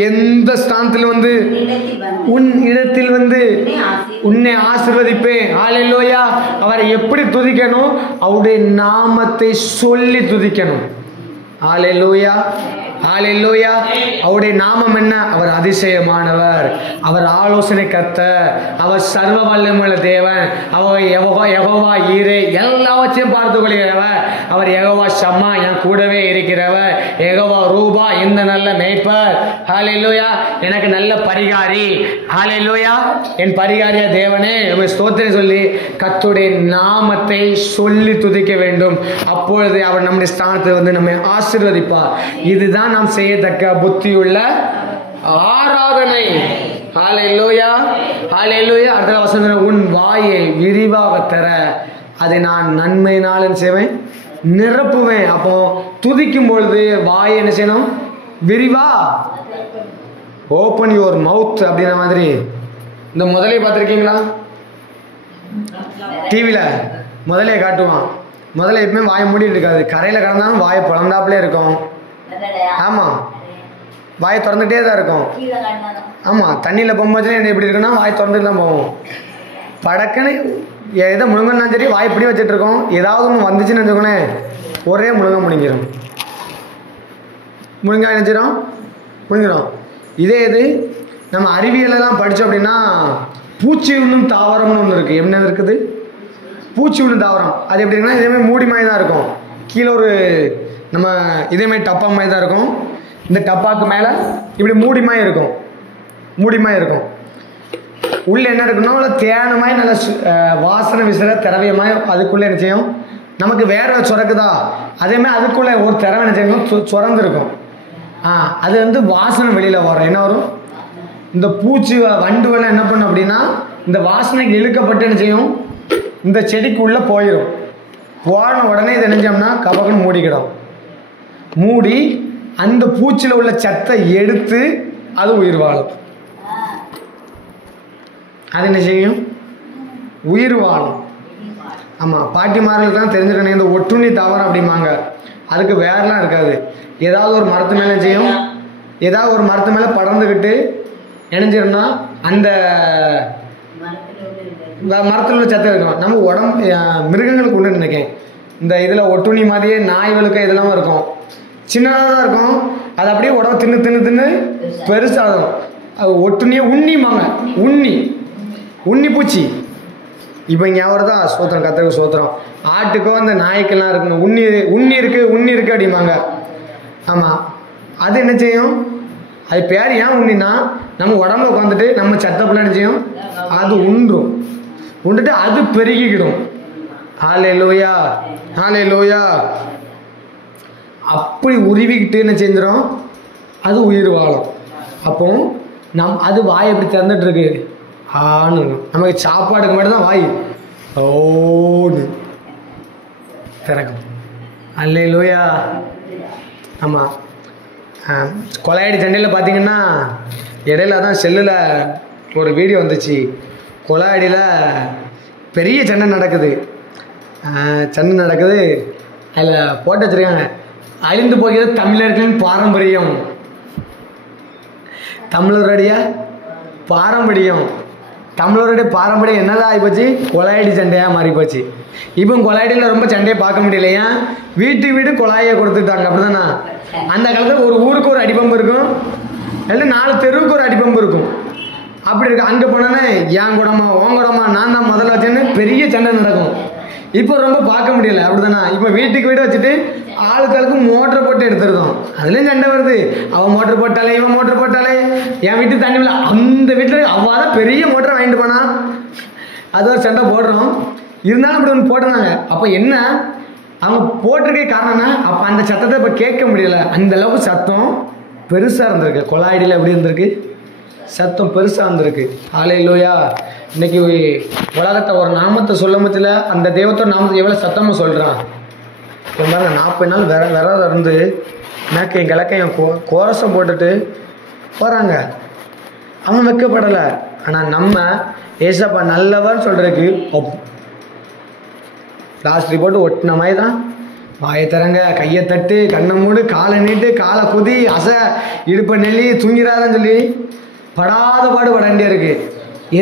எந்த ஸ்தானத்தில் வந்து உன் இடத்தில் வந்து உன்னை ஆசீர்வதிப்பேன். ஹல்லேலூயா. அவரை எப்படி துதிக்கணும்? அவருடைய நாமத்தை சொல்லி துதிக்கணும். ஹல்லேலூயா, ஹல்லேலூயா. அவருடைய நாமம் என்ன? அவர் அதிசயமானவர், அவர் ஆலோசனை கர்த்தர், அவர் சர்வ வல்லமையுள்ள தேவன், அவர் யெகோவா ஈரே, எல்லாவற்றையும் பார்த்து கொள்கிறவர், அவர் யெகோவா ஷம்மா, என் கூடவே இருக்கிறவர், யெகோவா ரூபா, இந்த நல்ல மேய்ப்பர். ஹல்லேலூயா. எனக்கு நல்ல பரிகாரி. ஹல்லேலூயா. என் பரிகாரிய தேவனே ஸ்தோத்திரம் சொல்லி கர்த்தருடைய நாமத்தை சொல்லி துதிக்க வேண்டும். அப்பொழுது அவர் நம்முடைய ஸ்தானத்தில் வந்து நம்மை ஆசீர்வதிப்பார். இதுதான் நாம் செய்யத்தக்க புத்தியுள்ள ஆராதனை. ஹல்லேலூயா, ஹல்லேலூயா. அடுத்த வசனம், உன் வாயை விரிவாக தர அதை நான் நன்மையினால் செய்வேன், நிரப்புவேன். அப்போ துதிக்கும் பொழுது வாயை என்ன செய்யணும்? விரிவா ஓப்பன் யுவர் மவுத் அப்படின்ற மாதிரி. இந்த முதலை பார்த்துருக்கீங்களா? டிவியில் முதலையை காட்டுவான். முதல்ல எப்பவுமே வாயை மூடிட்டு இருக்காது. கரையில் கடந்தாலும் வாயை பிளந்தாப்புலே இருக்கும். ஆமாம், வாயை திறந்துகிட்டே தான் இருக்கும். ஆமாம், தண்ணியில் போகும்போது எப்படி இருக்குன்னா வாயை திறந்துட்டு தான் போவோம். படக்குன்னு எதை முழுங்கன்னா சரி வாய் இப்படி வச்சுட்டு இருக்கோம். ஏதாவது ஒன்று வந்துச்சுன்னு வச்சுக்கோங்களேன், ஒரே முழுங்கிடும். நினைச்சிடும் முழுங்கிடும். இதே இது நம்ம அறிவியலெல்லாம் படித்தோம் அப்படின்னா பூச்சி உண்ணும் தாவரம்னு ஒன்று இருக்குது. என்ன இருக்குது? பூச்சி உண்ணும் தாவரம். அது எப்படி இருக்குன்னா இதேமாதிரி மூடி மாதிரி தான் இருக்கும். கீழே ஒரு நம்ம இதேமாதிரி டப்பா மாதிரி தான் இருக்கும். இந்த டப்பாவுக்கு மேலே இப்படி மூடிமாய் இருக்கும். உள்ளே என்ன இருக்குன்னா உள்ள தேனமாய் நல்ல வாசனை விசிற திரவியமாய் அதுக்குள்ளே என்ன செய்யும்? நமக்கு வேற சுரக்குதா, அதேமாதிரி அதுக்குள்ளே ஒரு திறவை என்ன செய்யணும்? சுரந்துருக்கும். அது வந்து வாசனை வெளியில் வரும். என்ன வரும்? இந்த பூச்சி வண்டுவெல்லாம் என்ன பண்ணும் அப்படின்னா இந்த வாசனைக்கு இழுக்கப்பட்டு என்ன செய்யும்? இந்த செடிக்கு உள்ளே போயிடும். போன உடனே இதை நினைச்சோம்னா கபக்குன்னு மூடிக்கிடும். மூடி அந்த பூச்சியில் உள்ள சத்தை எடுத்து அது உயிர் வாழும். அது என்ன செய்யும்? உயிர் வாழும். ஆமாம், பாட்டிமார்களுக்கு தான் தெரிஞ்சுக்கணும். இந்த ஒட்டுண்ணி தாவரம் அப்படிம்பாங்க. அதுக்கு வேறெல்லாம் இருக்காது. ஏதாவது ஒரு மரத்து மேலே செய்யும், ஏதாவது ஒரு மரத்து மேலே படர்ந்துக்கிட்டு இணைஞ்சிருந்தா அந்த மரத்தில் உள்ள சத்தை இருக்கும். நம்ம உடம்பு மிருகங்களுக்கு உண்டு நினைக்கேன். இந்த இதில் ஒட்டுண்ணி மாதிரியே நாய்களுக்கு இதெல்லாம் இருக்கும். சின்னதாக தான் இருக்கும். அது அப்படியே உடம்பு தின்னு பெருசாகும். அது ஒட்டுண்ணியே உண்ணிமாங்க. உண்ணி பூச்சி. இப்போ இங்கே அவர்தான் சோத்திரம், கத்தருக்கு சோத்திரம். ஆட்டுக்கோ அந்த நாய்க்கெல்லாம் இருக்கணும். உண்ணி இருக்கு அப்படிம்பாங்க. ஆமாம், அது என்ன செய்யும்? அது பேர் ஏன் உண்ணினா நம்ம உடம்புல உட்காந்துட்டு நம்ம சத்தப்பெல்லாம் என்ன செய்யும்? அது உண்டுட்டு அது பெருகிக்கிடும். ஹல்லேலூயா, ஹல்லேலூயா. அப்படி உருவிக்கிட்டு என்ன செஞ்சிடும்? அது உயிர் வாழும். அப்போ அது வாய் எப்படி திறந்துட்டு இருக்கு? நமக்கு சாப்பாடுக்கு மட்டும் தான் வாய் ஓடு திறக்கும். ஹல்லேலூயா. ஆமாம், கொலையாடி சண்டையில் பார்த்தீங்கன்னா இடையில தான் செல்லில் ஒரு வீடியோ வந்துச்சு. கொலையாடியில் பெரிய சண்டை நடக்குது. அதில் போட்டு வச்சுருக்காங்க, அழிந்து போகிறது தமிழர்களின் பாரம்பரியம். தமிழருடைய பாரம்பரியம் என்னதான் ஆகிப்போச்சு? கொலையடி சண்டையாக மாறி போச்சு. இப்போ கொலையடியில் ரொம்ப சண்டையை பார்க்க முடியலையா? வீடு கொலாயை கொடுத்துட்டாங்க. அப்படிதானா? அந்த காலத்தில் ஒரு ஊருக்கு ஒரு அடிப்பம்பு இருக்கும், இல்லை 4 தெருவுக்கு ஒரு அடிப்பம்பு இருக்கும். அப்படி இருக்கு. அங்கே போனோன்னே என் குடமா உன் குடமா நான் தான் முதல்ல வச்சேன்னு பெரிய சண்டை நடக்கும். இப்போ ரொம்ப பார்க்க முடியல. அப்படிதானா? இப்போ வீட்டுக்கு வீடு வச்சுட்டு ஆளுக்கு மோட்டரை போட்டு எடுத்துருக்கோம். அதுலேயும் சண்டை வருது. அவன் மோட்டர் போட்டாலே இவன் மோட்டர் போட்டாலே என் வீட்டுக்கு தண்ணி இல்லை. அந்த வீட்டில் அவ்வாதான் பெரிய மோட்டரை வாங்கிட்டு போனா அது ஒரு சண்டை போடுறோம். இருந்தாலும் அப்படி ஒன்று போட்டுருந்தாங்க. அப்போ என்ன அவங்க போட்டிருக்கே காரணம்னா அப்போ அந்த சத்தத்தை இப்போ கேட்க முடியல. அந்த அளவுக்கு சத்தம் பெருசாக இருந்திருக்கு. கொலாயடியில் எப்படி இருந்திருக்கு? சத்தம் பெருசாக இருந்திருக்கு. ஹல்லேலூயா. இன்னைக்கு உலகத்தை ஒரு நாமத்தை சொல்லும் பட்சத்தில் அந்த தெய்வத்தோட நாமத்தை எவ்வளோ சத்தமாக சொல்கிறான். 40 நாள் விரதம் இருந்து மேக்கையும் கிழக்கையும் கோரசம் போட்டுட்டு போகிறாங்க. அவன் வைக்கப்படலை. ஆனால் நம்ம ஏசப்பா நல்லவர் சொல்றதுக்கு லாஸ்ட் ரிப்போர்ட் ஒட்டின மாதிரி தான். வாயை தரங்க, கையை தட்டு, கண்ணை மூடு, காலை நீட்டு, காலை குதி, அசை, இடுப்பை நெல்லி, தூங்கிறாருன்னு சொல்லி படாத பாடு பட வேண்டிய இருக்கு.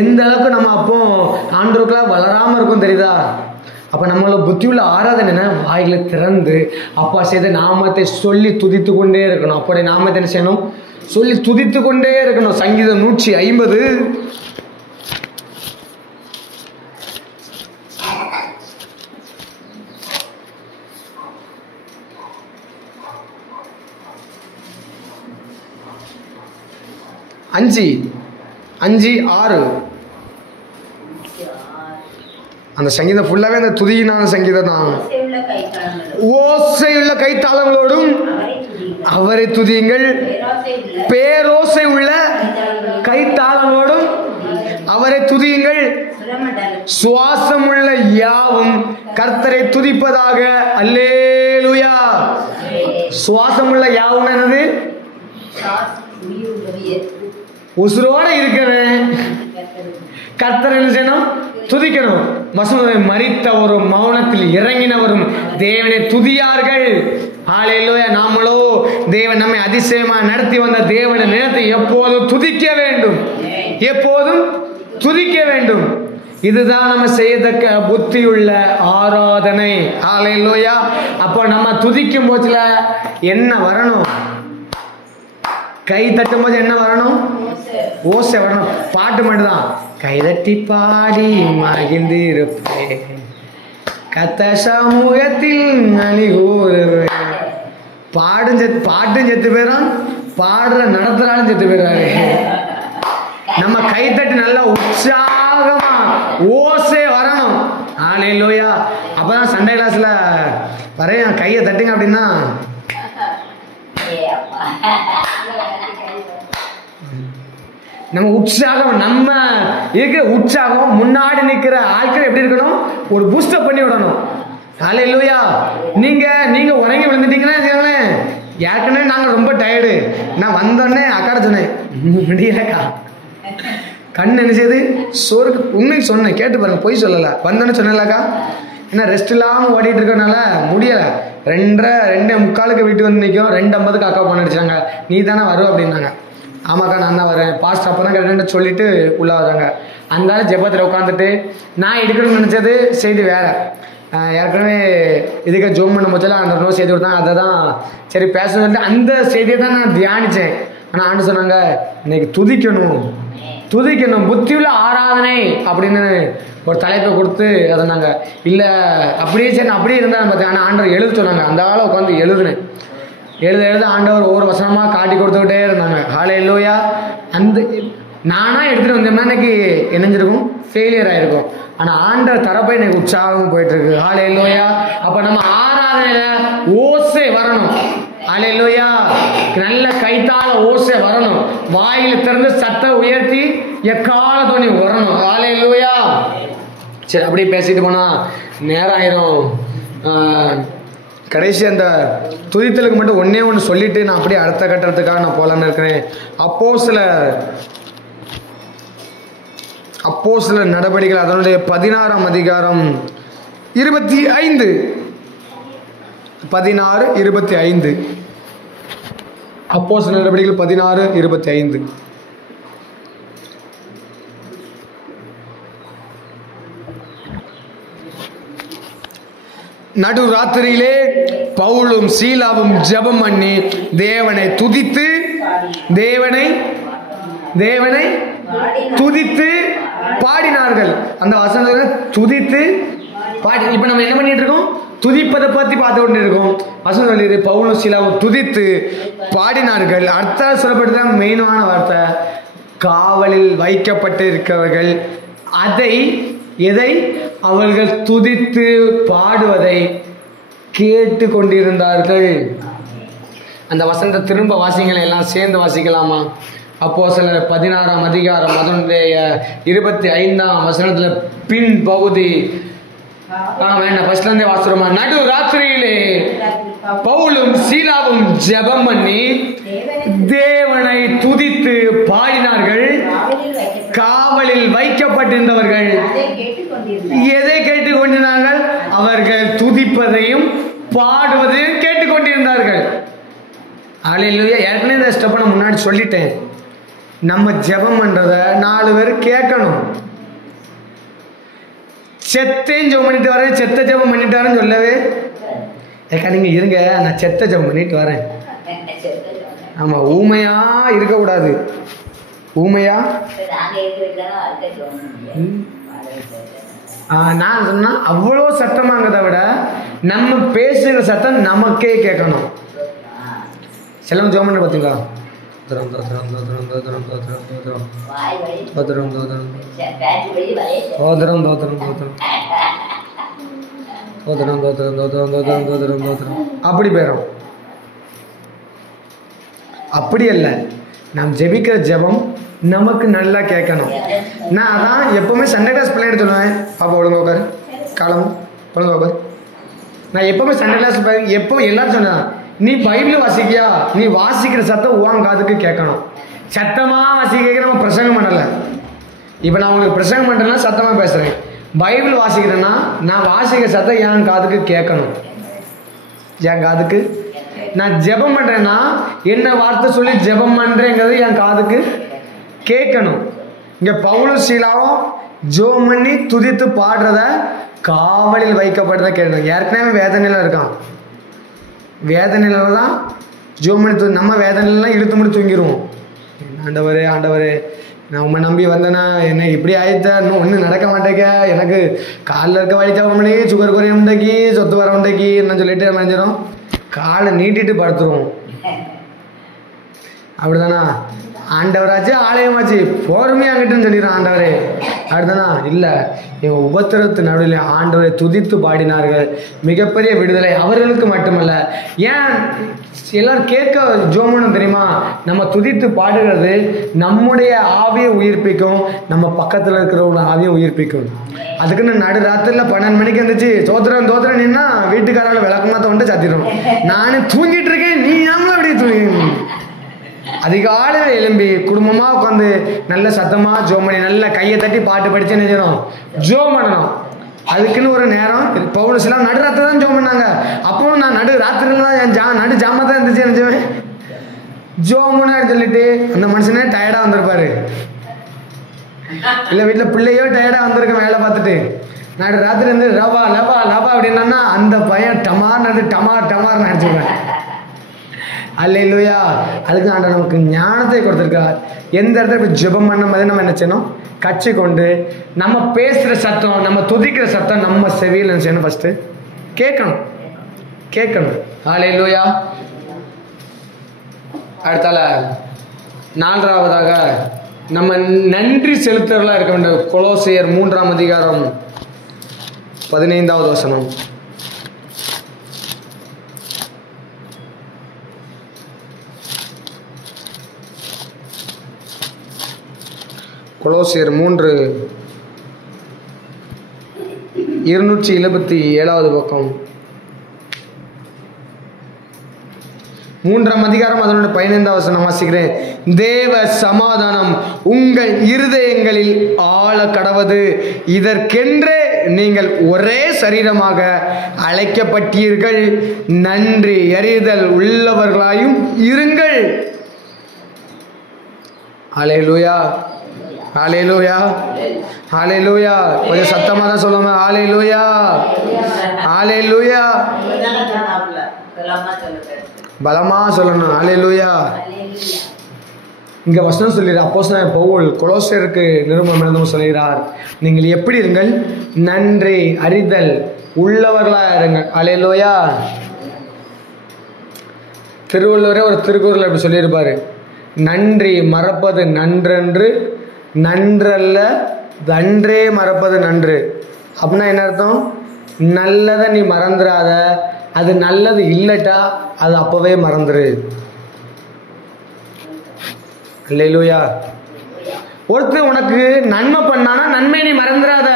எந்த அளவுக்கு நம்ம அப்போ ஆண்டவருக்குலாம் வளராமல் இருக்கும் தெரியுதா? அப்போ நம்மளோட புத்தி உள்ள ஆராதனை என்ன? வாயில திறந்து அப்பா செய்த நாமத்தை சொல்லி துதித்து கொண்டே இருக்கணும். அப்படி நாமத்தை என்ன செய்யணும்? சொல்லி துதித்து கொண்டே இருக்கணும். சங்கீதம் 150 5:6 அந்த சங்கீதம் ஃபுல்லாவே அந்த துதியினான சங்கீதம் தான். ஓசையுள்ள கைத்தாளங்களோடும் அவரை துதியுங்கள், பேரோசை உள்ள கைத்தாளங்களோடும் அவரை துதியுங்கள், சுவாசமுள்ள யாவும் கர்த்தரை துதிப்பதாக. அல்லேலூயா. சுவாசமுள்ள யாவும் என்னது? உசுரோட இருக்கிறேன் கர்த்தர் என்ன செய்யணும்? துதிக்கணும். வசனம் மரித்தவரும் மௌனத்தில் இறங்கினவரும் தேவனை துதியார்கள். ஹல்லேலூயா. நாமளோ தேவன் நம்மை அதிசயமா நடத்தி வந்த தேவனை நினைத்து எப்போதும் துதிக்க வேண்டும், எப்போதும் துதிக்க வேண்டும். இதுதான் நம்ம செய்யத்தக்க புத்தியுள்ள ஆராதனை. ஹல்லேலூயா. அப்போ நம்ம துதிக்கும் போதுல என்ன வரணும்? கை தட்டும் போது என்ன வரணும்? ஓசை வரணும். பாட்டு மட்டும்தான். கைதட்டி பாடி மகிழ்ந்து இருப்பேன், கத்த சமூகத்தில் அணிகூறுவேன். பாட்டும் செத்து போயிடும், பாடுற நடத்துறாலும் செத்து போயிடுறாரு. நம்ம கைத்தட்டி நல்லா உற்சாகமா ஓசை வரணும். ஹல்லேலூயா. அப்பதான் சண்டே கிளாஸ்ல வரைய கையை தட்டுங்க அப்படின்னா நம்ம உற்சாகம், நம்ம இருக்கிற உற்சாகம் முன்னாடி நிற்கிற ஆட்கள் எப்படி இருக்கணும்? ஒரு பூஸ்டப் பண்ணி விடணும். ஹல்லேலூயா. நீங்க உறங்கி விழுந்துட்டீங்கன்னா ஏற்கனவே நாங்க ரொம்ப டயர்டு. நான் வந்தோடனே அக்காட சொன்னேன், முடியலக்கா கண் என்ன செய்யுது சோறுக்கு. உண்மைக்கு சொன்னேன், கேட்டு பாருங்க, பொய் சொல்லல. வந்தோடனே சொன்னேன்லக்கா, ஏன்னா ரெஸ்ட் இல்லாமல் ஓடிட்டு இருக்கனால முடியலை. 2:45 வீட்டு வந்து நிற்கும். 2:50 அக்கா போன அடிச்சாங்க, நீ தானே வருவ அப்படின்னாங்க. ஆமாக்கா நான் தான் வரேன். பாஸ்ட் அப்போ தான் கரெக்டாக சொல்லிட்டு உள்ளே வராங்க. அந்த ஜெபத்தில் உட்காந்துட்டு நான் எடுக்கணும்னு நினச்சது செய்தி வேறு. ஏற்கனவே இதுக்கு ஜோம் பண்ண போதில் அந்த நோ செய்தி கொடுத்தாங்க. அதை தான் சரி பேசணும்னு சொல்லிட்டு அந்த செய்தியை தான் நான் தியானித்தேன். ஆனால் ஆண்டு சொன்னாங்க, இன்னைக்கு துதிக்கணும், புத்தியுள்ள ஆராதனை அப்படின்னு ஒரு தலைப்பை கொடுத்து அதை நாங்கள் இல்லை அப்படியே சரி நான் அப்படியே இருந்தால் பார்த்தேன். ஆனால் ஆண்டவர் எழுத சொன்னாங்க. அந்த ஆளை உட்காந்து எழுதுனேன். எழுத ஆண்டவர் ஒவ்வொரு வசனமாக காட்டி கொடுத்துக்கிட்டே இருந்தாங்க. ஹல்லேலூயா. அந்த நானாக எடுத்துகிட்டு வந்தோம்னா எனக்கு என்னஞ்சிருக்கும்? ஃபெயிலியர் ஆகிருக்கும். ஆனால் ஆண்டவர் தரப்பை எனக்கு உற்சாகம் போயிட்டுருக்கு. ஹல்லேலூயா. அப்போ நம்ம ஆராதனையில் ஓசை வரணும். ஹல்லேலூயா. நல்ல கைத்தால ஓசை வரணும். வாயில் திறந்து சத்தம் உயர்த்தி எக்கால துணி வரணும். ஹல்லேலூயா. சரி, அப்படியே பேசிட்டு போனால் நேரம் ஆயிரும். கடைசி அந்த துதித்தலுக்கு மட்டும் ஒன்னே ஒன்று சொல்லிட்டு நான் அப்படியே அடுத்த கட்டத்துக்காக நான் போலான்னு இருக்கிறேன். அப்போஸ்தலர் நடவடிக்கைகள் அதனுடைய 16ஆம் அதிகாரம் 25 16 25. அப்போஸ்தலர் நடவடிக்கைகள் 16 25. நடு ராத்திரியிலே பவுலும் சீலாவும் ஜெபம் பண்ணி தேவனை துதித்து பாடினார்கள். அந்த வசனத்தை துதித்து பாடி. இப்ப நம்ம என்ன பண்ணிட்டு இருக்கோம்? துதிப்பதை பத்தி பார்த்து கொண்டு இருக்கோம். வசனம் சொல்லியது பவுலும் சீலாவும் துதித்து பாடினார்கள். அர்த்தம் சொல்லப்பட்டது மெயினான வார்த்தை. காவலில் வைக்கப்பட்டு இருக்கிறவர்கள் எதை அவர்கள் துதித்து பாடுவதை கேட்டு கொண்டிருந்தார்கள். அந்த வசனத்தை திரும்ப வாசிங்களை எல்லாம் சேர்ந்து வாசிக்கலாமா? அப்போஸ்தலர் 16ஆம் அதிகாரம் அதனுடைய 25ஆம் வசனத்துல பின் பகுதி வேண்டாம், ஃபர்ஸ்ட்ல இருந்தே வாசிக்கிறோமா? நடு ராத்திரியிலே பவுலும் சீலாவும் ஜெபம் பண்ணி தேவனை துதித்து பாடினார்கள். காவல் வைக்கப்பட்டிருந்தவர்கள் எதை கேட்டுக்கொண்டிருந்தார்கள்? அவர்கள் துதிப்பதையும் பாடுவதையும் கேட்டுக்கொண்டிருந்தார்கள். அல்லேலூயா. ஏற்கனவே இந்த ஸ்டெப்பை நான் முன்னாடி சொல்லிட்டேன். நம்ம ஜெபம் பண்றத 4 பேர் கேட்கணும். செத்தையும் ஜெபம் பண்ணிட்டு வரேன், செத்த ஜெபம் பண்ணிட்டு வரேன்னு சொல்லவே ஏக்கா நீங்க இருங்க, நான் செத்த ஜெபம் பண்ணிட்டு வரேன். ஆமா, ஊமையா இருக்கக்கூடாது. ஊமையா நான் சொன்னா அவ்வளோ சத்தமாங்கிறத விட நம்ம பேசுகிற சத்தம் நமக்கே கேட்கணும். செல்லம் ஜெபம் பண்ண பார்த்தீங்களா? அப்படி போயிடும். அப்படி அல்ல, நாம் ஜெபிக்கிற ஜெபம் நமக்கு நல்லா கேட்கணும். நான் அதான் எப்பவுமே சண்டே கிளாஸ் பிள்ளைகிட்ட சொல்லுவேன், பாப்பா ஒழுங்க உட்காரு, காலம் ஒழுங்க உட்காரு. நான் எப்பவுமே சண்டே கிளாஸ் எப்போ எல்லாரும் சொன்னேன், நீ பைபிள் வாசிக்கியா, நீ வாசிக்கிற சத்தம் உன் காதுக்கு கேட்கணும். சத்தமா வாசிக்க நம்ம பிரசங்கம் பண்ணல. இப்போ நான் உங்களுக்கு பிரசங்கம் பண்றேன்னா சத்தமா பேசுறேன். பைபிள் வாசிக்கிறேன்னா நான் வாசிக்கிற சத்தம் என் காதுக்கு கேட்கணும். என் காதுக்கு நான் ஜெபம் பண்றேன்னா என்ன வார்த்தை சொல்லி ஜெபம் பண்றேங்கிறது என் காதுக்கு கேட்கணும். இங்க பவுலும் சீலாவும் ஜெபம் பண்ணி துதித்து பாடுறத காவலில் வைக்கப்பட்டதை கேட்கணும். ஏற்கனவே வேதனையில இருக்கான். வேதனையில தான் ஜெபம் பண்ணி நம்ம வேதனைலாம் இழுத்து முடி தூங்கிடுவோம். ஆண்டவரே ஆண்டவரே நான் உண்மை நம்பி வந்தேன்னா என்ன இப்படி ஆயிடுச்சா, இன்னும் ஒன்றும் நடக்க மாட்டேங்க, எனக்கு காலில் இருக்க வலிச்சா பண்ணி சுகர் குறைய உண்டைக்கு சொத்து வர உண்டைக்கு என்ன சொல்லிட்டு நினைஞ்சிடும், காலை நீட்டிட்டு படுத்துருவோம். அப்படிதானா? ஆண்டவராச்சு ஆலயமாச்சு பொறுமையாகிட்டுன்னு சொல்லிடுறான் ஆண்டவரே. அப்படிதானா? இல்லை, இவன் உபத்திரத்து நடுவில் ஆண்டவரை துதித்து பாடினார்கள். மிகப்பெரிய விடுதலை அவர்களுக்கு மட்டுமல்ல. ஏன் எல்லாரும் கேட்க ஜோமனும் தெரியுமா? நம்ம துதித்து பாடுகிறது நம்முடைய ஆவியை உயிர்ப்பிக்கும், நம்ம பக்கத்தில் இருக்கிறவங்க ஆவியை உயிர்ப்பிக்கும். அதுக்குன்னு நடு ராத்திரியில் 12 மணிக்கு இருந்துச்சு தோத்திரம் தோத்திரம் நின்னா வீட்டுக்காரால விளக்கமாத்த வந்துட்டு சாத்திடும். நானும் தூங்கிட்டு இருக்கேன், நீ நம்மளும் அப்படி தூங்கி அதிகாலையில் எழும்பி குடும்பமாக உட்காந்து நல்ல சத்தமாக ஜோம் பண்ணி நல்ல கையை தட்டி பாட்டு படிச்சு நினைச்சிடும் ஜோம் பண்ணணும். அதுக்குன்னு ஒரு நேரம். பவுல் சில நடுராத்திரி தான் ஜோம் பண்ணாங்க. அப்பவும் நான் நடு ராத்திரில தான் என் நடு ஜாமா தான் இருந்துச்சு நினைச்சுவேன். ஜோம் பண்ண சொல்லிட்டு அந்த மனுஷனே டயர்டாக வந்திருப்பாரு. இல்லை வீட்டில் பிள்ளையோ டயர்டாக வந்திருக்கேன் வேலை பார்த்துட்டு. நடு ராத்திரி இருந்து லவா லவா லவா அப்படின்னா அந்த பையன் டமார் நடு டமார் டமார் நினச்சிருவேன். அல்லேலூயா. அதுக்கு ஆண்டவர் நமக்கு ஞானத்தை கொடுத்திருக்கார். எந்த இடத்துல இப்போ ஜெபம் பண்ணும் போது நம்ம என்ன செய்யணும்? கட்சி கொண்டு நம்ம பேசுகிற சத்தம், நம்ம துதிக்கிற சத்தம் நம்ம செவியில் என்ன செய்யணும்? ஃபர்ஸ்ட் கேட்கணும், கேட்கணும். அல்லேலூயா. அடுத்தால 4ஆவதாக நம்ம நன்றி செலுத்துறவர்களா இருக்க வேண்டும். கொலோசியர் 3ஆம் அதிகாரம் 15வது வசனம். கொலோசியர் 3:277 பக்கம். 3ஆம் அதிகாரம் அதனுடைய 15வது வசனம் வாசிக்கிறேன். தேவ சமாதானம் உங்கள் இருதயங்களில் ஆள கடவது, இதற்கென்றே நீங்கள் ஒரே சரீரமாக அழைக்கப்பட்டீர்கள், நன்றி எறிதல் உள்ளவர்களாயும் இருங்கள். அல்லேலூயா, ஹalleluya, ஹalleluya. கொஞ்சம் சத்தமா தான் சொல்லுங்க. ஹalleluya, ஹalleluya. பலமா சொல்லணும். ஹalleluya. இங்க வசனம் சொல்லிடுற அப்போஸ்தலன் பவுல் கொலோசியருக்கு நிருபம் எழுதும் சொல்கிறார், நீங்கள் எப்படி இருங்கள்? நன்றி அறிதல் உள்ளவர்களா இருங்கள். ஹalleluya. திருவள்ளுவரே ஒரு திருக்குறள் அப்படி சொல்லியிருப்பாரு, நன்றி மறப்பது நன்றென்று, நன்றல்ல தன்றே மறப்பது நன்று. அப்படின்னா என்ன அர்த்தம்? நல்லதை நீ மறந்துடாத, அது நல்லது இல்லட்டா அது அப்பவே மறந்துரு. அல்லேலூயா. ஒருத்தர் உனக்கு நன்மை பண்ணானா நன்மை நீ மறந்துடாத.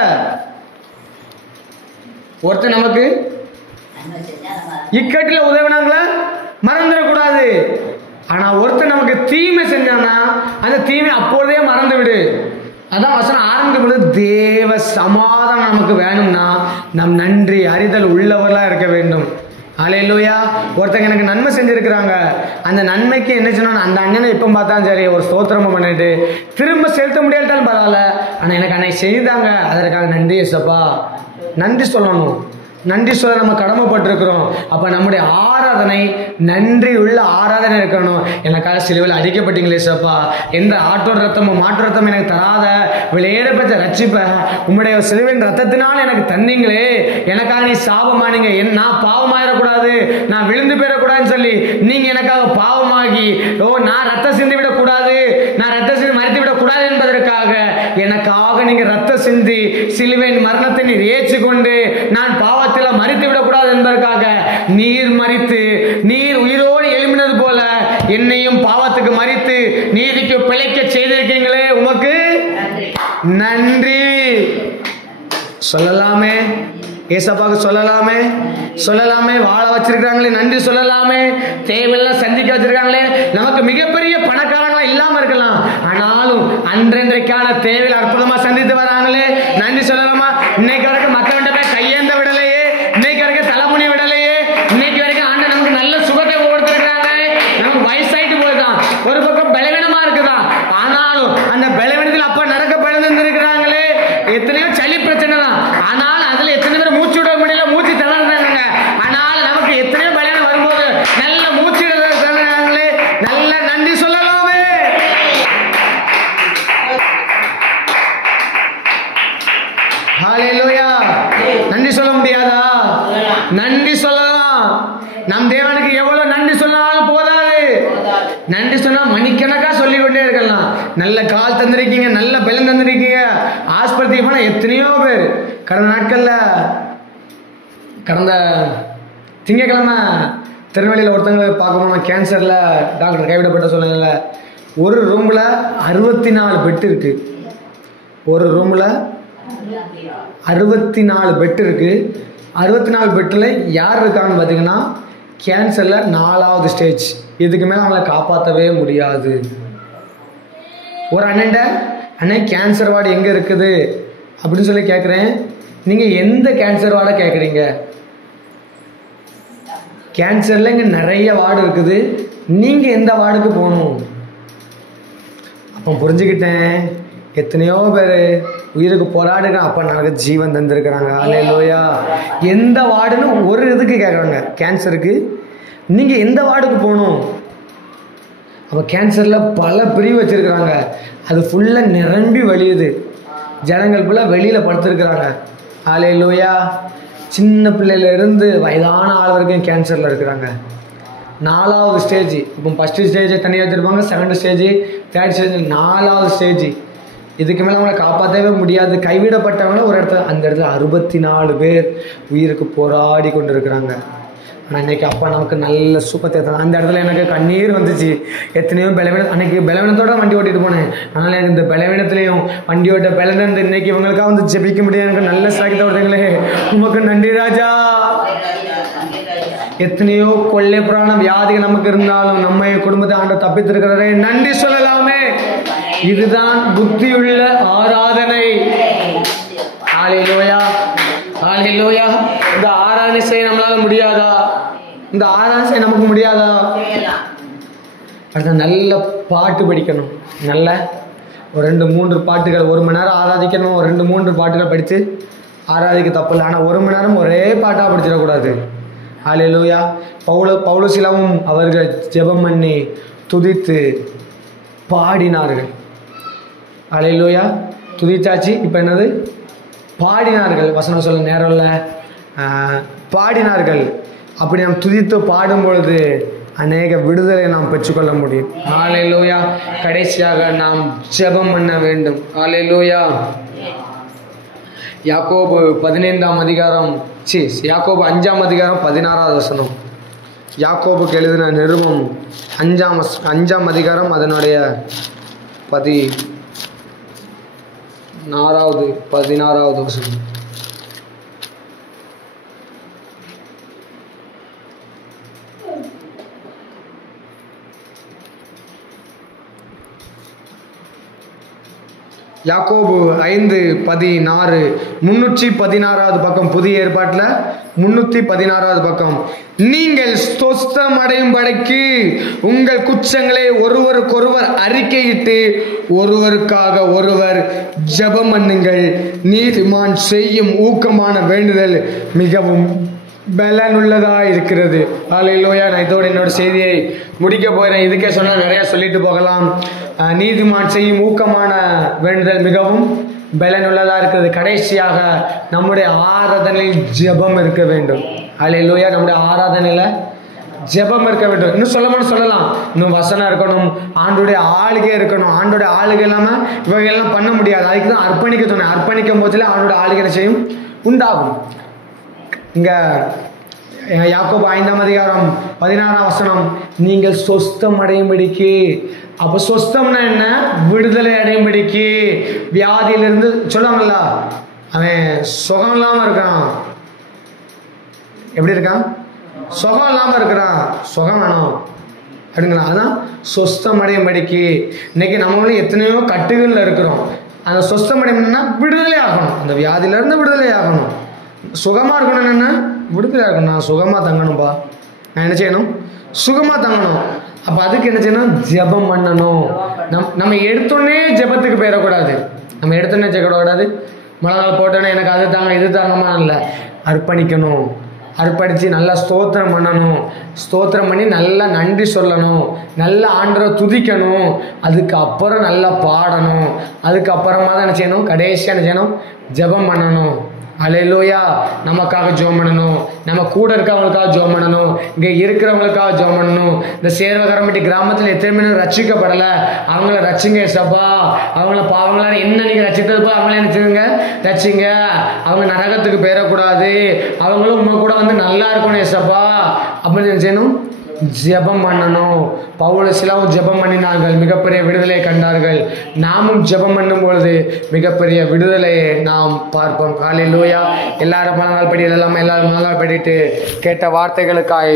ஒருத்தர் நமக்கு இக்கட்டில் உதவினாங்கள மறந்துடக்கூடாது. ஆனா ஒருத்தர் நமக்கு தீமை செஞ்சானா அந்த தீமை அப்பொழுதே மறந்து விடு. அதான் வசனம் ஆரம்பிக்கும் பொழுது தேவ சமாதானம் நமக்கு வேணும்னா நம் நன்றி அறிதல் உள்ளவர்களா இருக்க வேண்டும். ஹல்லேலூயா. ஒருத்தங்க எனக்கு நன்மை செஞ்சிருக்கிறாங்க, அந்த நன்மைக்கு என்ன சொன்னா அந்த அண்ணனை எப்போ பார்த்தாலும் சரி ஒரு ஸ்தோத்திரமும் பண்ணிட்டு திரும்ப செலுத்த முடியாட்டாலும் பரவாயில்ல, ஆனால் எனக்கு அன்னைக்கு செய்தாங்க அதற்காக நன்றி ஏசப்பா, நன்றி சொல்லணும். நன்றி சொல்ல நம்ம கடமைப்பட்டிருக்கிறோம். அப்ப நம்முடைய ஆராதனை நன்றி உள்ள ஆராதனை இருக்கணும். எனக்காக சிலுவையில் அடிக்கப்பட்டீங்களே ஏசப்பா, எந்த ஆட்டோட ரத்தமும் மாற்று ரத்தம் எனக்கு தராத விலையேறப்பட்ட ரட்சிப்ப உம்முடைய சிலுவையின் ரத்தத்தினால் எனக்கு தந்தீங்களே, எனக்காக நீ சாபமானீங்க, நான் பாவமாயிடக்கூடாது, நான் விழுந்து போயிடக்கூடாதுன்னு சொல்லி நீங்க எனக்காக பாவமாகி நான் ரத்தம் சிந்தி விடக்கூடாது, நான் ரத்தம் சிந்தி மறித்து விடக்கூடாது என்பதற்காக எனக்காக நீங்க ரத்தம் சிந்தி சிலுவையின் மரணத்தை நீர் ஏற்று கொண்டு நான் பாவத்தில் மறித்து விடக்கூடாது என்பதற்காக நீர் மறித்து நீர் உயிரோடு எழுப்பினது போல என்னையும் பாவத்துக்கு மறித்து நீதிக்கு பிழைக்க செய்திருக்கீங்களே, உமக்கு நன்றி சொல்லலாமே. ஏசப்பாக்கு சொல்லலாமே. வாழ வச்சிருக்காங்களே நன்றி சொல்லலாமே. தேவையெல்லாம் சந்திக்க வச்சிருக்காங்களே, நமக்கு மிகப்பெரிய பணக்காரங்களா இல்லாம இருக்கலாம், ஆனாலும் அன்றன்றைக்கான தேவையில் அற்புதமா சந்தித்து வராங்களே, நன்றி சொல்லலாமா? இன்னைக்கு வரைக்கும் மற்றவன்கிட்ட போய் கையேந்த விடலையே, இன்னைக்கு வரைக்கும் தலைமுடி விடலையே, இன்னைக்கு வரைக்கும் ஆண்டு நமக்கு நல்ல சுகத்தை கொடுத்திருக்கிறாங்க. நமக்கு வயசாயிட்டு போயிதான், ஒரு பக்கம் பலவீனமா இருக்குதான், ஆனாலும் அந்த பலவீனத்தில் அப்ப நடக்க பழந்திருக்கிறாங்களே. எத்தனையோ சளி பிரச்சனை தான், ஆனால் அதுல எத்தனை பேர் மூச்சு விட முடியல, மூச்சு திணறாங்க, ஆனால் நமக்கு எத்தனையோ பலவீனம் வரும்போது நல்ல மூச்சு திணறாங்களே, நல்ல நன்றி சொல்லலாமே. ஹல்லேலூயா. நன்றி சொல்ல முடியாதா? நன்றி சொல்லலாம். நம் தேவனுக்கு எவ்வளவு நன்றி சொன்னாலும் போதாது. நன்றி சொன்னா மணிக்கணக்கா சொல்லிக்கொண்டே இருக்கலாம். நல்ல கால் தந்திருக்கீங்க, நல்ல பலன் தந்திருக்கீங்க. ஆஸ்பத்திரிக்கு போனா எத்தனையோ பேர் கடந்த நாட்கள்ல, கடந்த திங்கக்கிழமை திருநெல்வேலியில் ஒருத்தங்க பார்க்க போனோம், கேன்சர்ல டாக்டர் கைவிடப்பட்ட சூழ்நிலையில ஒரு ரூம்ல 64 பெட் இருக்கு. ஒரு ரூம்ல 64 பெட் இருக்கு. 64 பெட்டில் யார் இருக்கான்னு பார்த்தீங்கன்னா கேன்சர்ல 4வது ஸ்டேஜ். இதுக்கு மேலே அவங்கள காப்பாற்றவே முடியாது. ஒரு அண்ணன் கேன்சர் வார்டு எங்கே இருக்குது அப்படின்னு சொல்லி கேட்குறேன். நீங்கள் எந்த கேன்சர் வார்டை கேட்குறீங்க? கேன்சரில் இங்கே நிறைய வார்டு இருக்குது, நீங்கள் எந்த வார்டுக்கு போகணும்? அப்போ புரிஞ்சுக்கிட்டேன், எத்தனையோ பேர் உயிருக்கு போராடுறாங்க, அப்போ நமக்கு ஜீவன் தந்திருக்கிறாங்க. ஹல்லேலூயா. எந்த வார்டுன்னு ஒரு இதுக்கு கேட்குறாங்க, கேன்சருக்கு நீங்கள் எந்த வார்டுக்கு போகணும்? அப்போ கேன்சரில் பல பிரிவு வச்சுருக்கிறாங்க, அது ஃபுல்லாக நிரம்பி வழியுது, ஜனங்கள் ஃபுல்லாக வெளியில் படுத்துருக்குறாங்க. ஹல்லேலூயா. சின்ன பிள்ளையிலேருந்து வயதான ஆள் வரைக்கும் கேன்சரில் இருக்கிறாங்க. 4வது ஸ்டேஜ். இப்போ ஃபஸ்ட்டு ஸ்டேஜை தனியாக வச்சுருப்பாங்க, 2nd ஸ்டேஜ், 3rd ஸ்டேஜ், 4வது ஸ்டேஜ். இதுக்கு மேலே அவங்கள காப்பாற்றவே முடியாது. கைவிடப்பட்டவங்கள ஒரு இடத்துல, அந்த இடத்துல 64 பேர் உயிருக்கு போராடி கொண்டு இருக்கிறாங்க. ஆனால் இன்னைக்கு அப்பா நமக்கு நல்ல சுகத்தை தந்தாங்க. அந்த இடத்துல எனக்கு கண்ணீர் வந்துச்சு. எத்தனையோ பலவீனம், அன்னைக்கு பலவீனத்தோட வண்டி ஓட்டிட்டு போனேன், அதனால் எனக்கு இந்த பலவீனத்துலையும் வண்டி ஓட்ட பலந்து இன்னைக்கு இவங்களுக்காக வந்து ஜெபிக்க முடியாது. எனக்கு நல்ல சாக்கியத்தை விடுறீங்களே, உமக்கு நன்றி ராஜா. எத்தனையோ கொள்ளை புராண வியாதிகள் நமக்கு இருந்தாலும் நம்ம குடும்பத்தை ஆண்டு தப்பித்திருக்கிறதே, நன்றி சொல்லலாமே. இதுதான் புத்தியுள்ள ஆராதனை. ஹல்லேலூயா. ஹல்லேலூயா. இந்த ஆராதனை செய்ய நம்மளால முடியாதா? இந்த ஆராதனை செய்ய நமக்கு முடியாதா? அடுத்த நல்ல பாட்டு படிக்கணும். நல்ல ஒரு 2-3 பாட்டுகள், 1 மணி நேரம் ஆராதிக்கணும், ஒரு 2-3 பாட்டுகள் படித்து ஆராதிக்க தப்பு இல்லை. ஆனால் 1 மணி நேரம் ஒரே பாட்டாக படிச்சிடக்கூடாது. ஹல்லேலூயா. பவுலுசிலாவும் அவர்கள் ஜெபம் பண்ணி துதித்து பாடினார்கள். ஹல்லேலூயா. துதிச்சாச்சு, இப்போ என்னது? பாடினார்கள். வசனம் சொல்ல நேரம் இல்லை, பாடினார்கள். அப்படி நாம் துதித்து பாடும் பொழுது அநேக விடுதலை நாம் பெற்றுக்கொள்ள முடியும். ஹல்லேலூயா. கடைசியாக நாம் ஜெபம் பண்ண வேண்டும். ஹல்லேலூயா. யாக்கோபு 15ஆம் அதிகாரம், யாக்கோபு 5ஆம் அதிகாரம் 16வது வசனம். யாக்கோபுக்கு எழுதின நிருபம் 5ஆம் அதிகாரம் அதனுடைய 16வது வசனம். யாக்கோபு 5:16, 316வது பக்கம், புதிய ஏற்பாட்டில் 316வது பக்கம். நீங்கள் ஸ்தோத்திரம் அடையும்படிக்கு உங்கள் குற்றங்களை ஒருவருக்கொருவர் அறிக்கையிட்டு ஒருவருக்காக ஒருவர் ஜெபம் பண்ணுங்கள். நீதிமான் செய்யும் ஊக்கமான வேண்டுதல் மிகவும் பலனுள்ளதா இருக்கிறது. ஹல்லேலூயா. நான் இதோட என்னோட செய்தியை முடிக்க போகிறேன். இதுக்கே சொன்னால் நிறைய சொல்லிட்டு போகலாம். நீதிமான் செய்யும் ஊக்கமான வேண்டுதல் மிகவும் பலனுள்ளதா இருக்கிறது. கடைசியாக நம்முடைய ஆராதனையில் ஜெபம் இருக்க வேண்டும். ஹல்லேலூயா. நம்முடைய ஆராதனையில ஜெபம் இருக்க வேண்டும். இன்னும் சொல்லலாம், இன்னும் வசனம் இருக்கணும், ஆண்டுடைய ஆளுகை இருக்கணும். ஆண்டுடைய ஆளுகை இல்லாமல் இவைகள்லாம் பண்ண முடியாது. அதுக்கு தான் அர்ப்பணிக்க சொன்னேன். அர்ப்பணிக்கும் போதில் ஆண்டுடைய ஆளுகை செய்யும் உண்டாகும். இங்க யாக்கோபு 5:16 நீங்கள் சொஸ்தம் அடையும்படிக்கு. அப்போ சொஸ்தம்னா என்ன? விடுதலை அடையும்படிக்கு. வியாதியிலிருந்து சொல்லுவாங்கல்ல, அவன் சுகம் இல்லாமல் இருக்கான். எப்படி இருக்கான்? சுகம் இல்லாமல் இருக்கிறான். சுகம் வேணும் அப்படிங்களா? அதான் சொஸ்தம் அடையும்படிக்கு. இன்னைக்கு நம்மளும் எத்தனையோ கட்டுகளில் இருக்கிறோம். அந்த சொஸ்தம் அடையணும்னா விடுதலை ஆகணும். அந்த வியாதியிலேருந்து விடுதலை ஆகணும். சுகமாக இருக்கணும். என்ன? விடுதலை இருக்கணும். நான் சுகமாக தங்கணும்பா. நான் என்ன செய்யணும்? சுகமாக தங்கணும். அப்போ அதுக்கு என்ன செய்யணும்? ஜெபம் பண்ணணும். நம்ம எடுத்தோடனே ஜெபத்துக்கு போயிடக்கூடாது. நம்ம எடுத்தோடனே ஜெபக்கூடாது. மழை நாள் போட்டோன்னே எனக்கு அது தாங்க இது தாங்கம்மா இல்லை. அர்ப்பணிக்கணும். அர்ப்பணித்து நல்லா ஸ்தோத்திரம் பண்ணணும். ஸ்தோத்திரம் பண்ணி நல்லா நன்றி சொல்லணும். நல்லா ஆண்டவரை துதிக்கணும். அதுக்கப்புறம் நல்லா பாடணும். அதுக்கப்புறமா தான் என்ன செய்யணும்? கடைசியாக என்ன செய்யணும்? ஜெபம் பண்ணணும். அல்லேலூயா. நமக்காக ஜெபம் பண்ணணும். நம்ம கூட இருக்கவங்களுக்காக ஜெபம் பண்ணணும். இங்கே இருக்கிறவங்களுக்காக ஜெபம் பண்ணணும். இந்த சேர்வகரம்பட்டி கிராமத்தில் எத்தனை பேர் ரட்சிக்கப்படலை, அவங்கள ரட்சிங்க ஏசப்பா. அவங்கள பாவங்களால என்ன நீங்கள் ரட்சித்ததுப்போ அவங்கள என்ன செய்யுங்க? ரட்சிங்க. அவங்க நரகத்துக்கு போயிடக்கூடாது. அவங்களும் உங்க கூட வந்து நல்லா இருக்கணும் ஏசப்பா அப்படின்னு என்ன செய்யணும்? ஜெபம் பண்ணணும். பவுலசிலாவும் ஜெபம் பண்ணினார்கள், மிகப்பெரிய விடுதலை கண்டார்கள். நாமும் ஜெபம் பண்ணும் பொழுது மிகப்பெரிய விடுதலையை நாம் பார்ப்போம். ஹல்லேலூயா. எல்லாரும் மனநாள் படிக்கலாம். எல்லாரும் மனநாள் படிட்டு கேட்ட வார்த்தைகளுக்காய்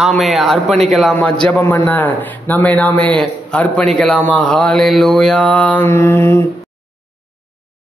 நாமே அர்ப்பணிக்கலாமா? ஜெபம் பண்ண நாமே அர்ப்பணிக்கலாமா? ஹல்லேலூயா.